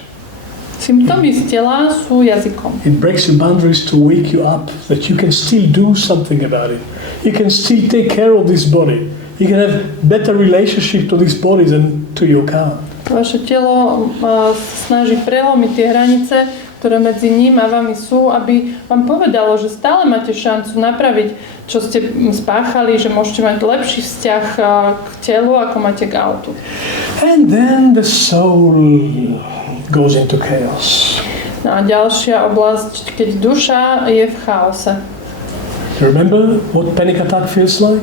Symptómy z tela sú jazykom. It breaks your boundaries to wake you up, that you can still do something about it. You can still take care of this body. You can have better relationship to this body than to your car. Vaše telo snaží prelomiť tie hranice, ktoré medzi ním a vami sú, aby vám povedalo, že stále máte šancu napraviť, čo ste spáchali, že môžete mať lepší vzťah k telu, ako máte k autu. And then the soul goes into chaos. No a ďalšia oblasť, keď duša je v chaose. Remember what panic attack feels like?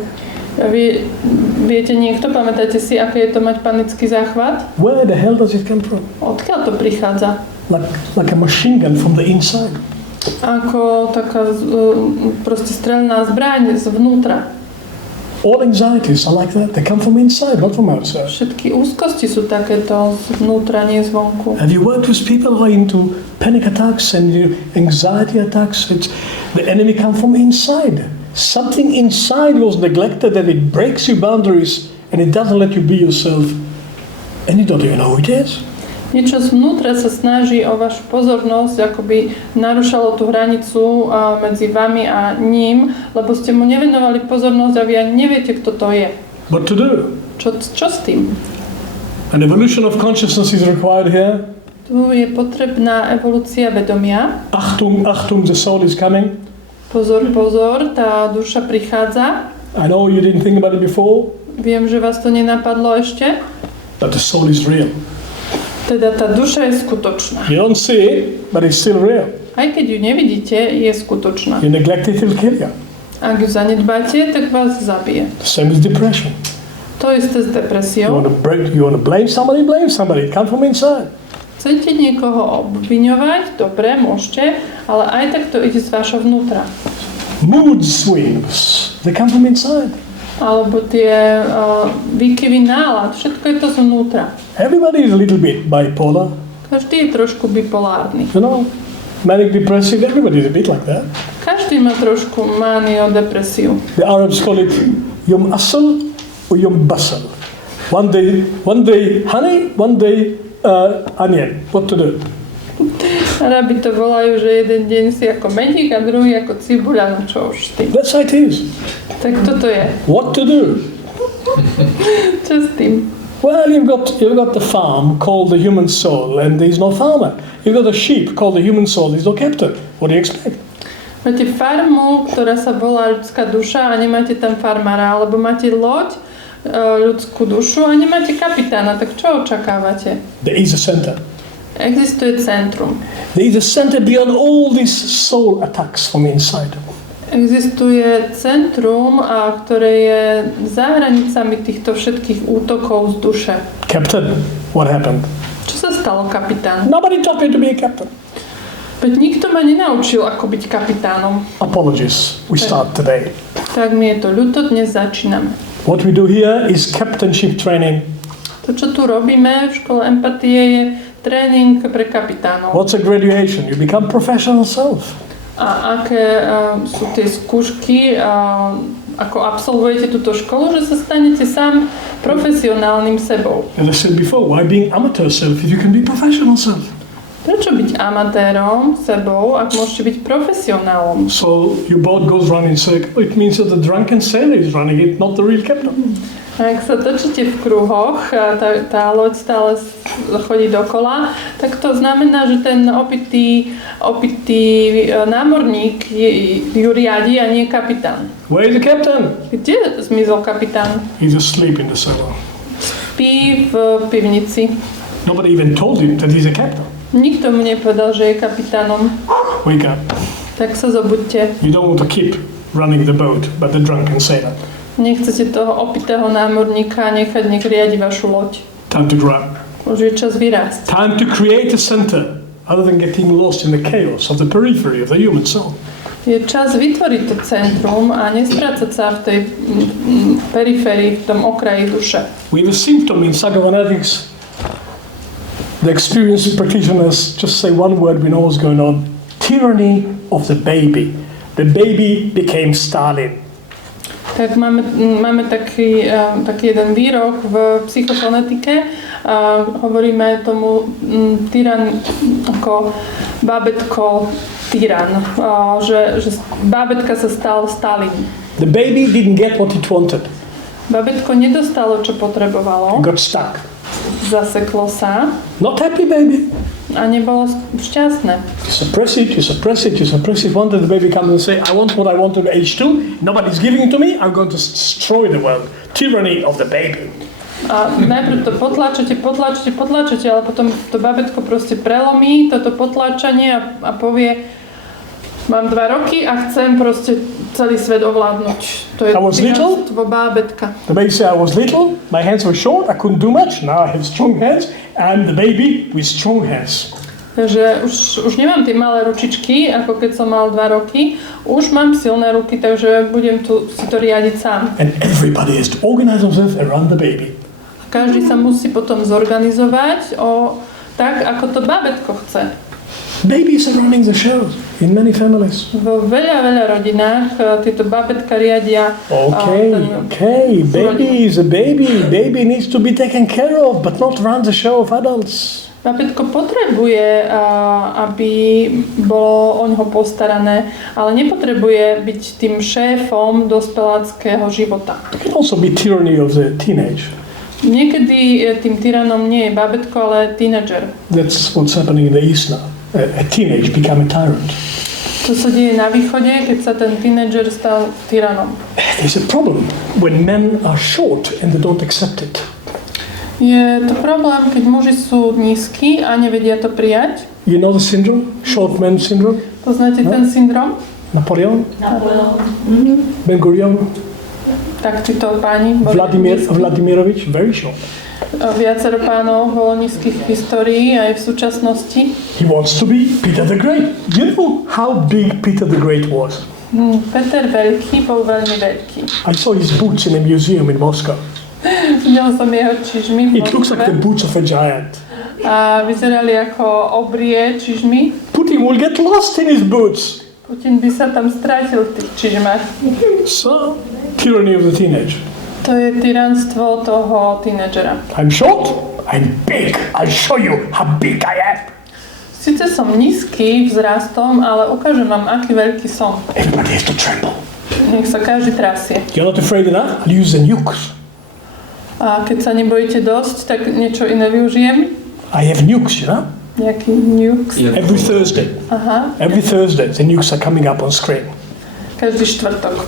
Viete niekto, pamätáte si, aké je to mať panický záchvat? Where the hell does it come from? Odkiaľ to prichádza? Like a machine gun from the inside. Ako taká proste strelná zbraň zvnútra. All anxieties are like that. They come from inside, not from outside. Všetky úzkosti sú takéto zvnútra, nie zvonku. Have you worked with people who are into panic attacks and anxiety attacks? The enemy come from inside. Something inside was neglected and it breaks your boundaries and it doesn't let you be yourself. And you don't even know who it is. Niečo zvnútra sa snaží o vašu pozornosť, ako by narušalo tú hranicu medzi vami a ním, lebo ste mu nevenovali pozornosť a vy ani neviete, kto to je. What to do? Čo s tým? An evolution of consciousness is required here. Tu je potrebná evolúcia vedomia. Achtung, Achtung, the soul is coming. Pozor, pozor, tá duša prichádza. I know you didn't think about it before. Viem, že vás to nenapadlo ešte. But the soul is real. Teda tá duša je skutočná. You don't see it, but it's still real. Aj keď ju nevidíte, je skutočná. You neglect it, it'll kill you. Ak ju zanedbáte, tak vás zabije. The same as depression. To isté s You depresiou. want to blame somebody, blame somebody. It comes from inside. Chcete niekoho obviňovať? Dobre, môžete, ale aj tak to ide z vašho vnútra. Mood swings, they come from inside. Alebo tie výkyvy nálad, všetko je to zvnútra. Everybody is a little bit bipolar, Každý je trošku bipolárny. you know. Manic depressive, everybody is a bit like that. Každý má trošku manio-depresiu. The Arabs call it yom asal or yom basal. One day honey, one day onion. What to do? Arabi to volajú, že jeden deň si ako medík a druhý ako cibuľa, no čo už s tým. That's how it is. Tak toto je. What to do? Čo s tým? Well, you've got the farm called the human soul, and there's no farmer. You've got a sheep called the human soul, there's no captain. What do you expect? Máte farmu, ktorá sa volá ľudská duša a nemáte tam farmára, alebo máte loď, ľudskú dušu a nemáte kapitána, tak čo očakávate? There is a center. Existuje centrum. There is a center beyond all these soul attacks from inside. Existuje centrum, ktoré je za hranicami týchto všetkých útokov z duše. Captain, what happened? Čo sa stalo, kapitán? Nobody taught me to be a captain. Veď nikto ma nenaučil, ako byť kapitánom. Apologies, we start today. Tak mi je to ľúto, dnes začíname. What we do here is captainship training. To, čo tu robíme v škole empatie, je tréning pre kapitánov. What's a graduation? You become professional self. A aké sú tie skúšky, ako absolvujete túto školu, že sa stanete sám profesionálnym sebou. As I said before, why being amateur self if you can be professional self? Prečo byť amatérom sebou, ak môžete byť profesionálom? So your boat goes round in circle. It means that the drunken sailor is running it, not the real captain. Ak sa točíte v kruhoch a tá loď stále chodí dokola, tak to znamená, že ten opitý námorník ju riadi a nie kapitán. Where is the captain? Kde zmizol kapitán? He's asleep in the cellar. Spí v pivnici. Nobody even told him that he's a captain. Nikto mu nepovedal, že je kapitánom. Wake up. Tak sa zobuďte. You don't want to keep running the boat, but the drunken sailor. Nechcete toho opitého námorníka nechať, nech riadi vašu loď. Time to grow up. Už je čas vyrásť. Time to create a center, other than getting lost in the chaos of the periphery of the human soul. Je čas vytvoriť to centrum a nestrácať sa v tej periférii, v tom okraji duše. We have a symptom in Psychophonetics. The experienced practitioners just say one word, we know what's going on. Tyranny of the baby. The baby became Stalin. Tak máme taký jeden výrok v psychofonetike. Hovoríme tomu tyran ako bábätko tyran. Že bábätka sa stal Stalin. The baby didn't get what it wanted. Bábätko nedostalo, čo potrebovalo. It got stuck. Zaseklo sa. Not happy baby. A nebolo šťastné. You suppress it, you suppress it, you suppress it. One day the baby comes and say, I want what I want at age 2. Nobody's giving it to me. I'm going to destroy the world. Tyranny of the baby. A najprv to potláčate, ale potom to babetko proste prelomí toto potláčanie a povie, mám 2 roky a chcem proste celý svet ovládnuť. To je tyranstvo bábätka. The baby said, I was little, my hands were short, I couldn't do much. Now I have strong hands. I'm the baby with strong hands. Takže už nemám tie malé ručičky, ako keď som mal 2 roky. Už mám silné ruky, takže budem si to riadiť sám. And everybody has to organize themselves around the baby. Každý sa musí potom zorganizovať tak, ako to bábätko chce. Babies are running the show in many families. Vo veľa rodinách tieto bábätka riadia. Okay. Baby is a baby. Baby needs to be taken care of, but not run the show of adults. Bábätko potrebuje, aby bolo o ňoho postarané, ale nepotrebuje byť tým šéfom dospeláckého života. It can also be tyranny of the teenage. Niekedy tým tyranom nie je bábätko, ale tínedžer. That's what's happening in the East now. A teenage become a tyrant. To sa deje na východe, keď sa ten tínedžer stal tyranom. There's a problem when men are short and they don't accept it. Je to problém, keď muži sú nízki a nevedia to prijať. You know the syndrome? Short man syndrome? Poznáte ten syndrom? Napoleon? Ben Gurion? Tak títo páni boli Vladimirovich, very short. Viacero pánov bolo nízkych v histórii aj v súčasnosti. He wants to be Peter the Great. You know how big Peter the Great was? Peter Veľký bol veľmi veľký. I saw his boots in a museum in Moscow. Videl som jeho čižmy v It looks like the Moskve boots of a giant. a vyzerali ako obrie čižmy. Putin will get lost in his boots. Putin by sa tam strátil v tých čižmách. So, tyranny of the teenage. To je tyranstvo toho tínedžera. I'm short, I'm big. I'll show you how big I am. Sice som nízky vzrastom, ale ukážem vám, aký veľký som. Everybody has to tremble. Nech sa každý trasie. You're not afraid enough? I'll use the nukes. A keď sa nebojíte dosť, tak niečo iné využijem. I have nukes, you know? Nejaký nukes. Every Thursday. Aha. Every Thursday, the nukes are coming up on screen. Každý štvrtok.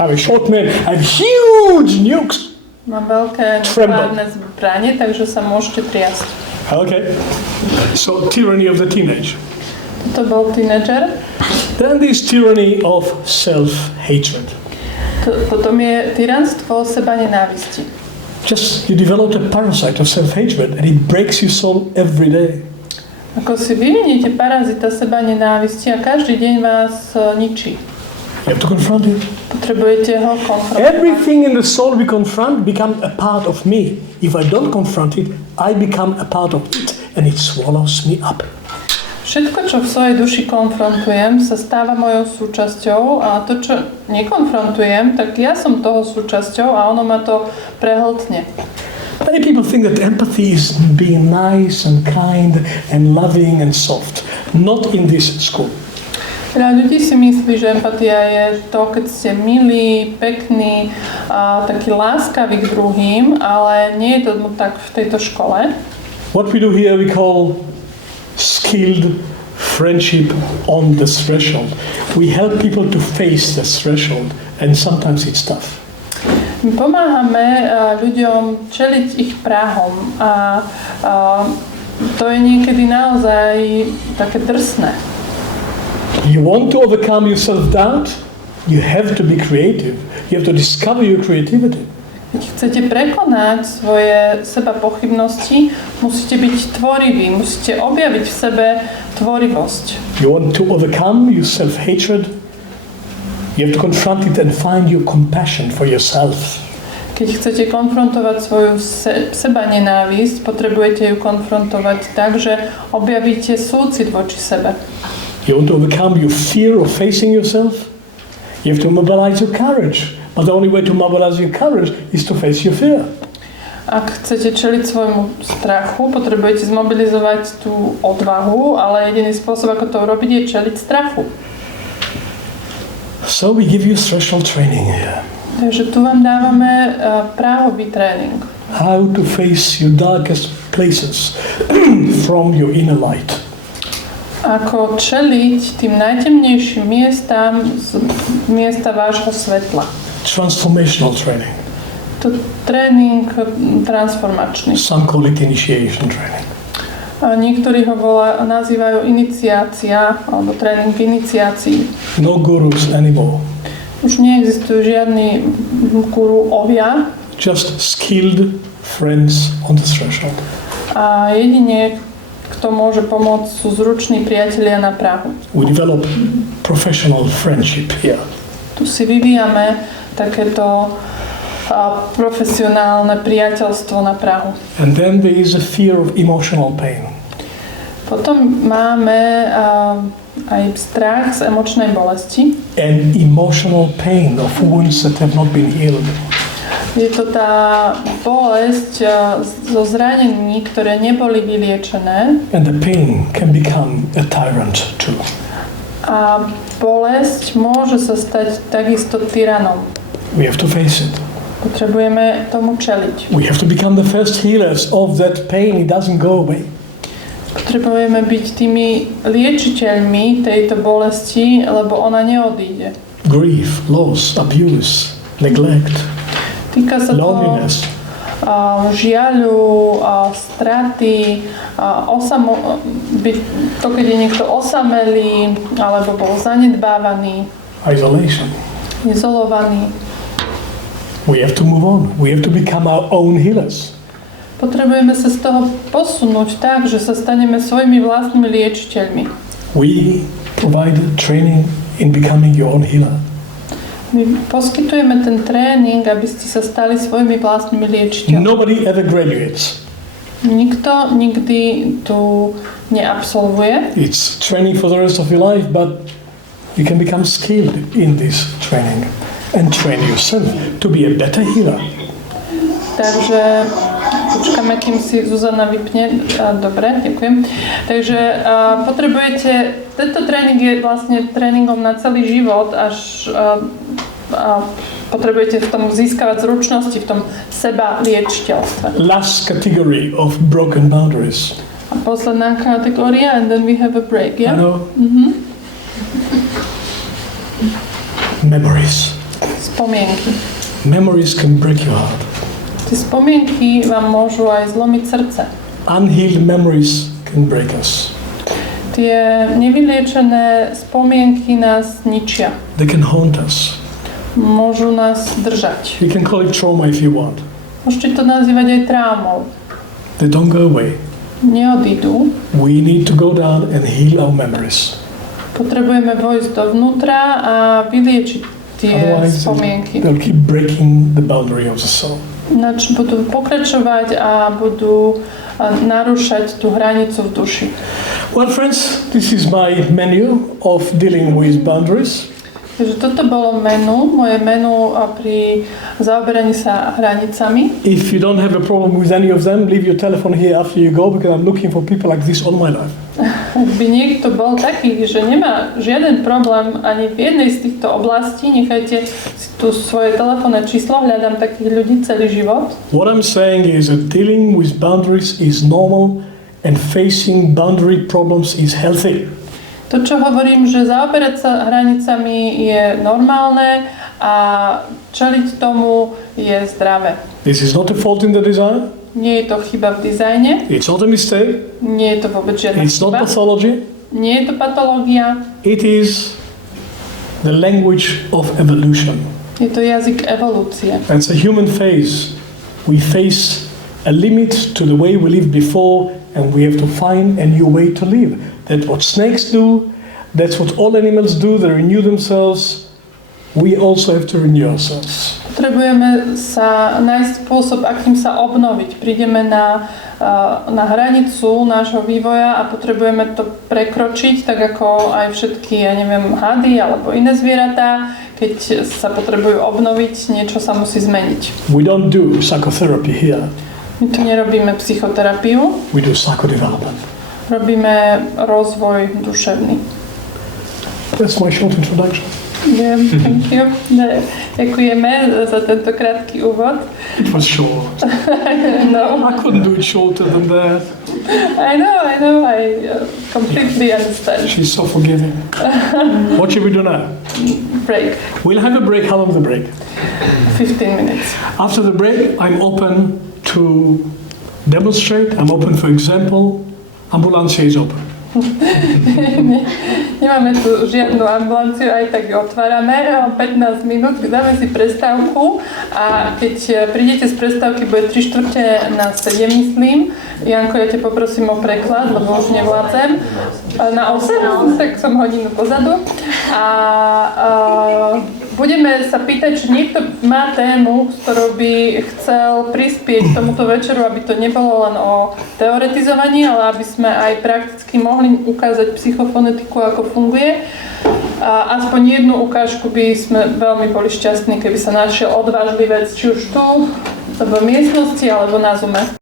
I'm a short man. I have huge nukes. Mám veľké nukleárne zbranie, takže sa môžete triasť. Okay. So, tyranny of the teenage. Toto bol tínedžer. Then there's tyranny of self-hatred. Potom je tyranstvo seba nenávisti. Just you develop a parasite of self-hatred and it breaks your soul every day. Ako si vyviniete parazita seba nenávisti a každý deň vás ničí. You have to confront it. Potrebujete ho konfrontovať. Everything in the soul we confront becomes a part of me. If I don't confront it, I become a part of it and it swallows me up. Všetko, čo v svojej duši konfrontujem, sa stáva mojou súčasťou a to, čo nekonfrontujem, tak ja som toho súčasťou a ono ma to prehltne. Many people think that empathy is being nice and kind and loving and soft. Not in this school. Veľa ľudí si myslí, že empatia je to, keď ste milí, pekní, taký láskavý k druhým, ale nie je to tak v tejto škole. What we do here we call skilled friendship on the threshold. We help people to face the threshold and sometimes it's tough. My pomáhame ľuďom čeliť ich práhom a to je niekedy naozaj také drsné. You want to overcome your self-doubt? You have to be creative. You have to discover your creativity. Keď chcete prekonať svoje seba pochybnosti, musíte byť tvoriví, musíte objaviť v sebe tvorivosť. You want to overcome your self-hatred? You have to confront it and find your compassion for yourself. Keď chcete konfrontovať svoju seba nenávisť, potrebujete ju konfrontovať tak, že objavíte súcit voči sebe. You want to overcome your fear of facing yourself? You have to mobilize your courage. But the only way to mobilize your courage is to face your fear. Ak chcete čeliť svojmu strachu, potrebujete zmobilizovať tú odvahu, ale jediný spôsob, ako to urobiť, je čeliť strachu. So we give you threshold training here. Takže tu vám dávame práhový tréning. How to face your darkest places from your inner light. Ako čeliť tým najtemnejším miestam z miesta vášho svetla. Transformational training. To tréning transformačný. Some call it initiation training. A niektorí ho nazývajú iniciácia alebo tréning iniciácií. No gurus anymore. Už neexistujú žiadni guruovia. Just skilled friends on the threshold. A jedine, kto môže pomôcť, sú zruční priatelia na prahu. We develop professional friendship here. Tu si vyvíjame takéto profesionálne priateľstvo na prahu. And then there is a fear of emotional pain. Potom máme aj strach z emočnej bolesti. And emotional pain of wounds that have not been healed. Je to tá bolesť zo zranení, ktoré neboli vyliečené. And the pain can become a tyrant too. A bolesť môže sa stať takisto tyranom. We have to face it. Potrebujeme tomu čeliť. We have to become the first healers of that pain. It doesn't go away. Potrebujeme byť tými liečiteľmi tejto bolesti, lebo ona neodíde. Grief, loss, abuse, neglect, Týka sa to loneliness. žiaľu, straty, to, keď je niekto osamelý alebo bol zanedbávaný, isolation. Izolovaný. We have to move on. We have to become our own healers. Potrebujeme sa z toho posunúť tak, že sa staneme svojimi vlastnými liečiteľmi. We provide training in becoming your own healer. My poskytujeme ten tréning, aby ste sa stali svojimi vlastnými liečiteľmi. Nobody ever graduates. Nikto nikdy tu neabsolvuje. It's training for the rest of your life, but you can become skilled in this training and train yourself to be a better healer. Takže počkáme, kým si Zuzana vypne. Dobre, ďakujem. Takže potrebujete, tento tréning je vlastne tréningom na celý život, až potrebujete v tom získavať zručnosti, v tom seba liečiteľstve. Last category of broken boundaries. A posledná kategória, and then we have a break, yeah? Ano. Memories. Spomienky. Memories can break your heart. Tie spomienky vám môžu aj zlomiť srdce. Unhealed memories can break us. Tie nevyliečené spomienky nás ničia. They can haunt us. Môžu nás držať. You can call it trauma if you want. Môžete to nazývať aj traumou. They don't go away. Neodídu. We need to go down and heal our memories. Potrebujeme vojsť dovnútra a vyliečiť tie Otherwise, spomienky. they'll keep breaking the boundary of the soul. Ináč budú pokračovať a budú narúšať tú hranicu v duši. Well, friends, this is my menu of dealing with boundaries. Takže toto bolo moje menu pri zaoberaní sa hranicami. If you don't have a problem with any of them, leave your telephone here after you go, because I'm looking for people like this all my life. Ak by niekto bol taký, že nemá žiaden problém ani v jednej z týchto oblastí, nechajte si tu svoje telefónne číslo, hľadám takých ľudí celý život. What I'm saying is that dealing with boundaries is normal and facing boundary problems is healthy. To, čo hovorím, že zaoberať sa hranicami je normálne a čeliť tomu je zdravé. This is not a fault in the design. Nie je to chyba v dizajne. It's not a mistake. Nie je to vôbec žiadna It's not chyba. pathology. Nie je to patológia. It is the language of evolution. Je to jazyk evolúcie. That's a human phase. We face a limit to the way we lived before, and we have to find a new way to live. That's what snakes do. That's what all animals do. They renew themselves. We also have to renew ourselves. Potrebujeme sa nájsť spôsob, akým sa obnoviť. Prídeme na hranicu nášho vývoja a potrebujeme to prekročiť, tak ako aj všetky, hady alebo iné zvieratá. Keď sa potrebujú obnoviť, niečo sa musí zmeniť. We don't do psychotherapy here. My tu nerobíme psychoterapiu. We do psychodevelopment. Robíme rozvoj duševný. That's my short introduction. Yeah, thank you. Ďakujeme za tento krátky úvod. It was short. No. I couldn't do it shorter than that. I know. I completely understand. She's so forgiving. What should we do now? Break. We'll have a break. How long is the break? 15 minutes. After the break, I'm open to demonstrate. I'm open for example. Ambulancia is open. Nemáme tu žiadnu ambulanciu, aj tak ju otvárame. 15 minút, dáme si prestávku a keď prídete z prestávky, bude 3/4 na 7, myslím. Janko, ja te poprosím o preklad, lebo už nevládzem. Na 8, tak som hodinu pozadu. A budeme sa pýtať, či niekto má tému, s ktorou by chcel prispieť k tomuto večeru, aby to nebolo len o teoretizovaní, ale aby sme aj prakticky mohli ukázať psychofonetiku, ako funguje. A aspoň jednu ukážku by sme veľmi boli šťastní, keby sa našiel odvážlivec, či už tu v miestnosti alebo na Zoome.